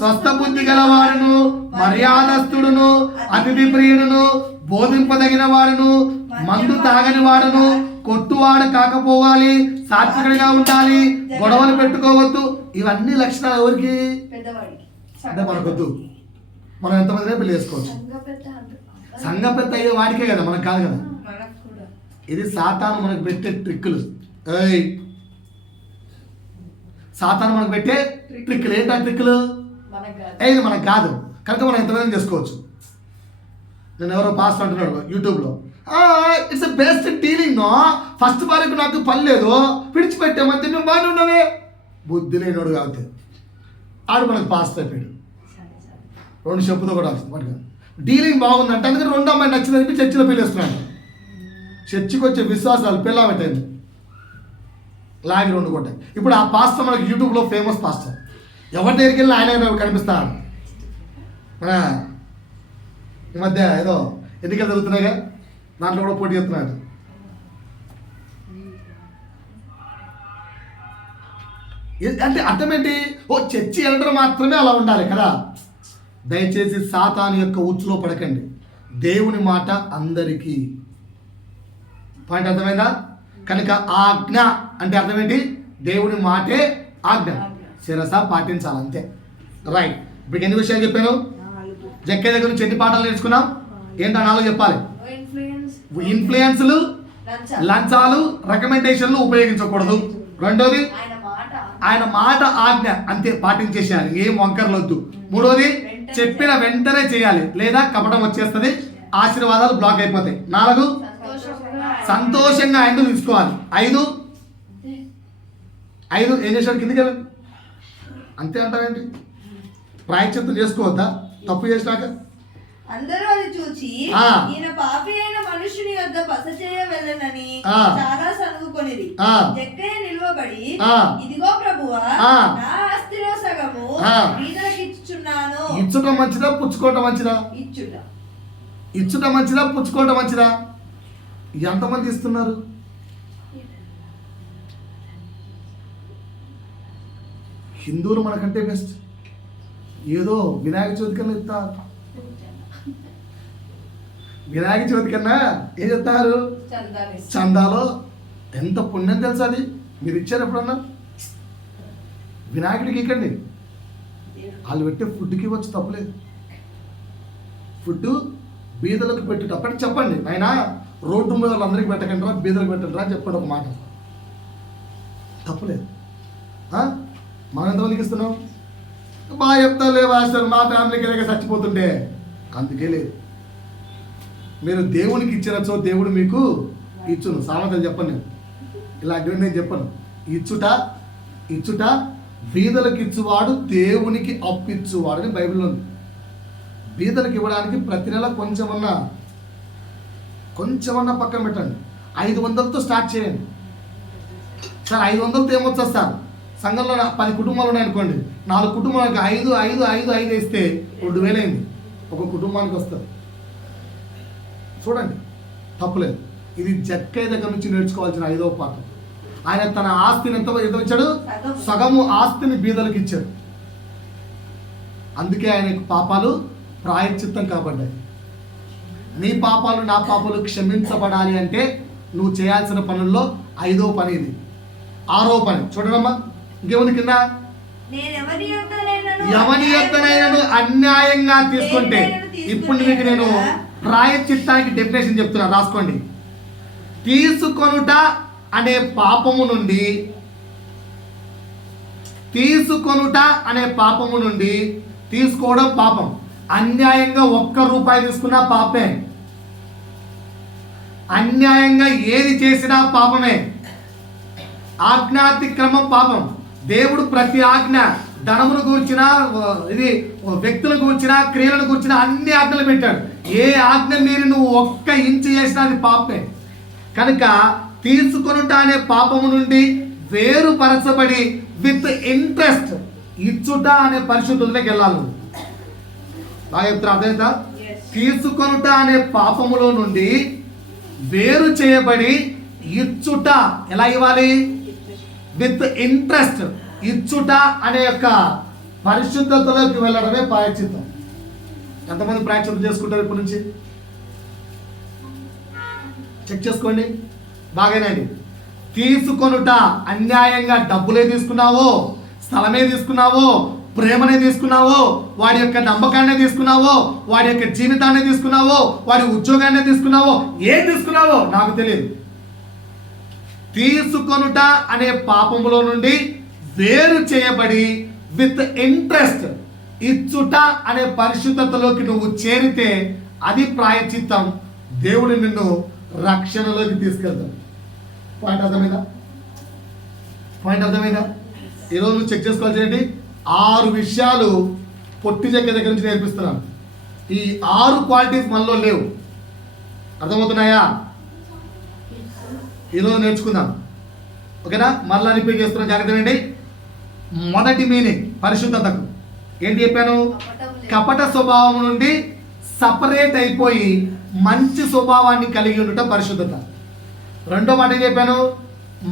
స్వస్థ బుద్ధి గలవాడును, మర్యాదస్తుడును, అతిథి ప్రియుడును, బోధింపదగిన వాడును, మందు తాగని వాడును, కొట్టువాడు కాకపోవాలి, సాత్వికుడిగా ఉండాలి, గొడవలు పెట్టుకోవద్దు. ఇవన్నీ లక్షణాలు ఎవరికి? అంటే మనకొద్దు. మనం ఎంతమందినే పెళ్లి చేసుకోవచ్చు. సంఘ పెద్ద అయ్యే వాడికే కదా, మనకు కాదు కదా. ఇది సాతాను మనకు పెట్టే ట్రిక్కులు. సాతాను మనకు పెట్టే ట్రిక్కులు. ఏంటా ట్రిక్కులు? ఇది మనకు కాదు కనుక మనం ఎంతమంది చేసుకోవచ్చు. నేను ఎవరో పాస్ అంటున్నాడు యూట్యూబ్లో, ఇట్స్ బెస్ట్ డీలింగ్. ఫస్ట్ భార్యకు నాకు పని లేదు, విడిచిపెట్టామంతే, మేము బాగానే ఉన్నామే. బుద్ధి లేనివాడు కాబట్టి ఆడు మనకు పాస్ అయిపోయాడు. 2 చెప్పుతో కూడా వస్తుంది. డీలింగ్ బాగుందంటే అందుకని 2 అమ్మాయి నచ్చిందని చర్చిలో పెళ్ళేస్తున్నాడు. చర్చికి వచ్చే విశ్వాసాలు పిల్ల పెట్టింది లాగి 2 కొట్టాయి. ఇప్పుడు ఆ పాస్టర్ మనకి యూట్యూబ్లో ఫేమస్ పాస్టర్. ఎవరి దగ్గరికి వెళ్ళి ఆయన కనిపిస్తాడు. ఈ మధ్య ఏదో ఎన్నికలు జరుగుతున్నాయిగా, దాంట్లో కూడా పోటీ చేస్తున్నాడు. అంటే అర్థం ఏంటి? చర్చి వెళ్ళడం మాత్రమే అలా ఉండాలి కదా. దయచేసి సాతాను యొక్క ఉచ్చులో పడకండి. దేవుని మాట అందరికీ. పాయింట్ అర్థమైందా? కనుక ఆజ్ఞ అంటే అర్థం ఏంటి? దేవుని మాటే ఆజ్ఞ, శిరస పాటించాలి అంతే. రైట్. ఇప్పుడు ఎన్ని విషయాలు చెప్పాను? జక్కే దగ్గర నుంచి ఎన్ని పాఠాలు నేర్చుకున్నాం? ఏంటో 4 చెప్పాలి. ఇన్ఫ్లుయెన్స్లు, లంచాలు, రికమెండేషన్లు ఉపయోగించకూడదు. రెండోది ఆయన మాట ఆజ్ఞ అంతే, పాటించేసేయాలి, ఏం వంకర్లు వద్దు. మూడోది చెప్పిన వెంటనే చేయాలి, లేదా కపటం వచ్చేస్తుంది, ఆశీర్వాదాలు బ్లాక్ అయిపోతాయి. 4 సంతోషంగా ఆయనను తీసుకోవాలి. 5 ఏం చేశాడు? కిందికి వెళ్ళండి. అంతే అంటావేంటి? ప్రాయశ్చిత్తం చేసుకోవద్దా తప్పు చేసినాక? అందరూ అది చూచి ఈయన పాపి అయిన మనుషుని యొద్ద బస చేయ వెళ్ళనని చాలా సనుగుకొనిది. జక్కయ్య నిలువబడి, ఇదిగో ప్రభువా, నా ఆస్తిలో సగము బీదలకు ఇచ్చుచున్నాను. ఇచ్చుట మంచిదా పుచ్చుకోవటం మంచిదా? ఇచ్చుట మంచిదా పుచ్చుకోవటం మంచిదా? ఎంతమంది ఇస్తున్నారు? హిందువులు మనకంటే బెస్ట్. ఏదో వినాయక చవితి కన్నా ఇస్తారు. వినాయక చవితి కన్నా ఏం చెప్తారు? చందాలో ఎంత పుణ్యం తెలుసా అది? మీరు ఇచ్చారు ఎప్పుడన్నా? వినాయకుడికి ఇక్కండి, వాళ్ళు పెట్టే ఫుడ్కి వచ్చి తప్పలేదు. ఫుడ్ బీదలకు పెట్టేటప్పటికి చెప్పండి, ఆయన రోడ్డు మీద వాళ్ళందరికీ పెట్టకండి రా, బీదలకు పెట్టండి రా చెప్పండి ఒక మాట. తప్పలేదు. మనం ఎంతమందికి ఇస్తున్నాం? బాగా చెప్తా లేవా అసలు మా ఫ్యామిలీకి ఇలాగ చచ్చిపోతుంటే. అందుకే లేదు. మీరు దేవునికి ఇచ్చినచో దేవుడు మీకు ఇచ్చును. సామెతలు చెప్పను నేను, ఇలాంటివి నేను చెప్పను. ఇచ్చుట బీదలకు ఇచ్చువాడు దేవునికి అప్పిచ్చువాడు అని బైబిల్లో ఉంది. బీదలకు ఇవ్వడానికి ప్రతి నెల కొంచెమన్నా పక్కన పెట్టండి. 500తో స్టార్ట్ చేయండి. సార్ 500తో ఏమొచ్చా సార్? సంఘంలో 10 కుటుంబాలు ఉన్నాయనుకోండి, 4 కుటుంబాలకు 5 ఇస్తే 2000 అయింది. ఒక కుటుంబానికి వస్తుంది. చూడండి, తప్పులేదు. ఇది జక్కయ్య దగ్గర నుంచి నేర్చుకోవాల్సిన 5వ పాఠం. ఆయన తన ఆస్తిని ఎంత ఇచ్చాడు? సగము ఆస్తిని బీదలకు ఇచ్చాడు. అందుకే ఆయన పాపాలు ప్రాయశ్చిత్తం కాబడ్డాయి. నీ పాపాలు నా పాపాలు క్షమించబడాలి అంటే నువ్వు చేయాల్సిన పనుల్లో 5వ పని ఇది. 6వ పని చూడమ్మా, ఇంకేముంది కింద? ఎవని యొద్దనైనను అన్యాయంగా తీసుకుంటే. ఇప్పుడు మీకు నేను ప్రాయశ్చిత్తానికి డెఫినేషన్ చెప్తున్నా, రాసుకోండి. తీసుకొనుట అనే పాపము నుండి తీసుకోవడం పాపం. అన్యాయంగా 1 రూపాయి తీసుకున్నా పాపమే. అన్యాయంగా ఏది చేసినా పాపమే. ఆజ్ఞాతిక్రమం పాపం. దేవుడు ప్రతి ఆజ్ఞ, ధనమును గూర్చిన, ఇది వ్యక్తులను గూర్చిన, క్రియలను గూర్చిన అన్ని ఆజ్ఞలు పెట్టాడు. ఏ ఆజ్ఞ మీరు నువ్వు 1 ఇంచు చేసినా అది పాపమే. కనుక తీసుకొనుట అనే పాపము నుండి వేరుపరచబడి విత్ ఇంట్రెస్ట్ ఇచ్చుట అనే పరిశుద్ధులకి వెళ్ళాలి. బాగా చెప్తారు, అర్థమైందా? తీసుకొనుట అనే పాపములో నుండి వేరు చేయబడి ఇచ్చుట ఎలా ఇవ్వాలి? With interest. ఇచ్చుట అనే యొక్క పరిశుద్ధతలోకి వెళ్ళడమే ప్రాయశ్చిత్తం. ఎంతమంది ప్రాయశ్చిత్తం చేసుకుంటారు ఇప్పటి నుంచి? చెక్ చేసుకోండి బాగానండి. తీసుకొనుట అన్యాయంగా డబ్బులే తీసుకున్నావో, స్థలమే తీసుకున్నావో, ప్రేమనే తీసుకున్నావో, వాడి యొక్క నమ్మకాన్నే తీసుకున్నావో, వాడి యొక్క జీవితాన్ని తీసుకున్నావో, వాడి ఉద్యోగాన్ని తీసుకున్నావో, ఏం తీసుకున్నావో నాకు తెలియదు. తీసుకొనుట అనే పాపములో నుండి వేరు చేయబడి విత్ ఇంట్రెస్ట్ ఇచ్చుట అనే పరిశుద్ధతలోకి నువ్వు చేరితే అది ప్రాయశ్చిత్తం. దేవుడు నిన్ను రక్షణలోకి తీసుకెళ్తాడు. పాయింట్ అర్థమైందా? ఈరోజు నువ్వు చెక్ చేసుకోవాల్సింది 6 విషయాలు పొట్టి చెక్క దగ్గర నుంచి నేర్పిస్తున్నాను. ఈ 6 క్వాలిటీస్ మనలో లేవు. అర్థమవుతున్నాయా? ఈరోజు నేర్చుకుందాం, ఓకేనా? మళ్ళీ రిపీట్ చేస్తున్నాం, జాగ్రత్త వినండి. మొదటి మీనింగ్ పరిశుద్ధతకు ఏంటి చెప్పాను? కపట స్వభావం నుండి సపరేట్ అయిపోయి మంచి స్వభావాన్ని కలిగి ఉండటం పరిశుద్ధత. రెండో మాట ఏం చెప్పాను?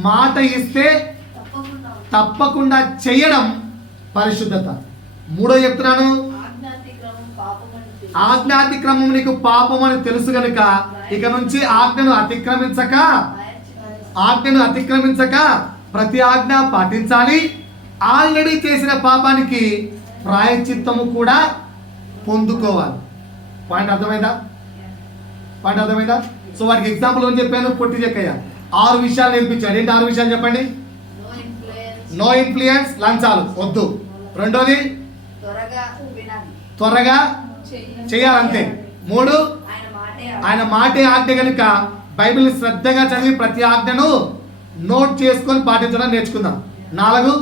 మాట ఇస్తే తప్పకుండా చేయడం పరిశుద్ధత. మూడో చెప్తున్నాను, ఆజ్ఞాతిక్రమం నీకు పాపం అని తెలుసు కనుక ఇక నుంచి ఆజ్ఞను అతిక్రమించక ప్రతి ఆజ్ఞ పాటించాలి. ఆల్రెడీ చేసిన పాపానికి ప్రాయశ్చిత్తము కూడా పొందుకోవాలి. పాయింట్ అర్థమైందా? సో వాటికి ఎగ్జాంపుల్ ఏం చెప్పాను? పొట్టి చెక్కయ్య 6 విషయాలు నేర్పించాడు. ఏంటి 6 విషయాలు చెప్పండి? నో ఇన్ఫ్లుయెన్స్, లంచాలు వద్దు. రెండోది త్వరగా చేయాలంతే. 3 ఆయన మాటే ఆయన మాటే ఆజ్ఞ కనుక బైబిల్ని శ్రద్ధగా చదివి ప్రతి ఆజ్ఞను నోట్ చేసుకొని పాటించడం నేర్చుకుందాం. 4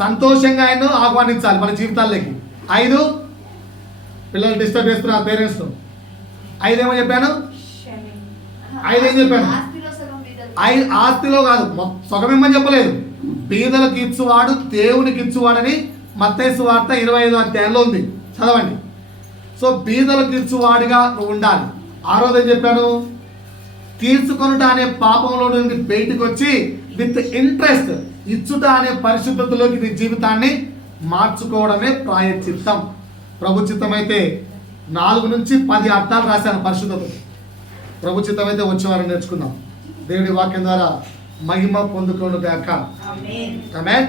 సంతోషంగా ఆయన్ను ఆహ్వానించాలి మన జీవితాల్లోకి. 5 పిల్లలు డిస్టర్బ్ చేస్తున్నారు పేరెంట్స్. 5 ఏమో చెప్పాను? 5 ఏం చెప్పాను? ఆస్తిలో సగం బీదలు. 5 ఆస్తిలో కాదు, సగమేమని చెప్పలేదు. బీదలకు ఇచ్చువాడు దేవునికి ఇచ్చువాడని మత్తయి సువార్త 25వ అధ్యాయంలో ఉంది, చదవండి. సో బీదలకు ఇచ్చువాడిగా నువ్వు ఉండాలి. 6వది ఏం చెప్పాను? తీర్చుకొనుట అనే పాపంలో నుండి బయటకు వచ్చి విత్ ఇంట్రెస్ట్ ఇచ్చుట అనే పరిశుద్ధతలోకి నీ జీవితాన్ని మార్చుకోవడమే ప్రాయశ్చిత్తం. ప్రభు చిత్తం అయితే 4 నుంచి 10 అర్థాలు రాశాను పరిశుద్ధత. ప్రభు చిత్తం అయితే వచ్చేవారు నేర్చుకుందాం. దేవుడి వాక్యం ద్వారా మహిమ పొందుకోను గాక. ఆమేన్. ఆమేన్.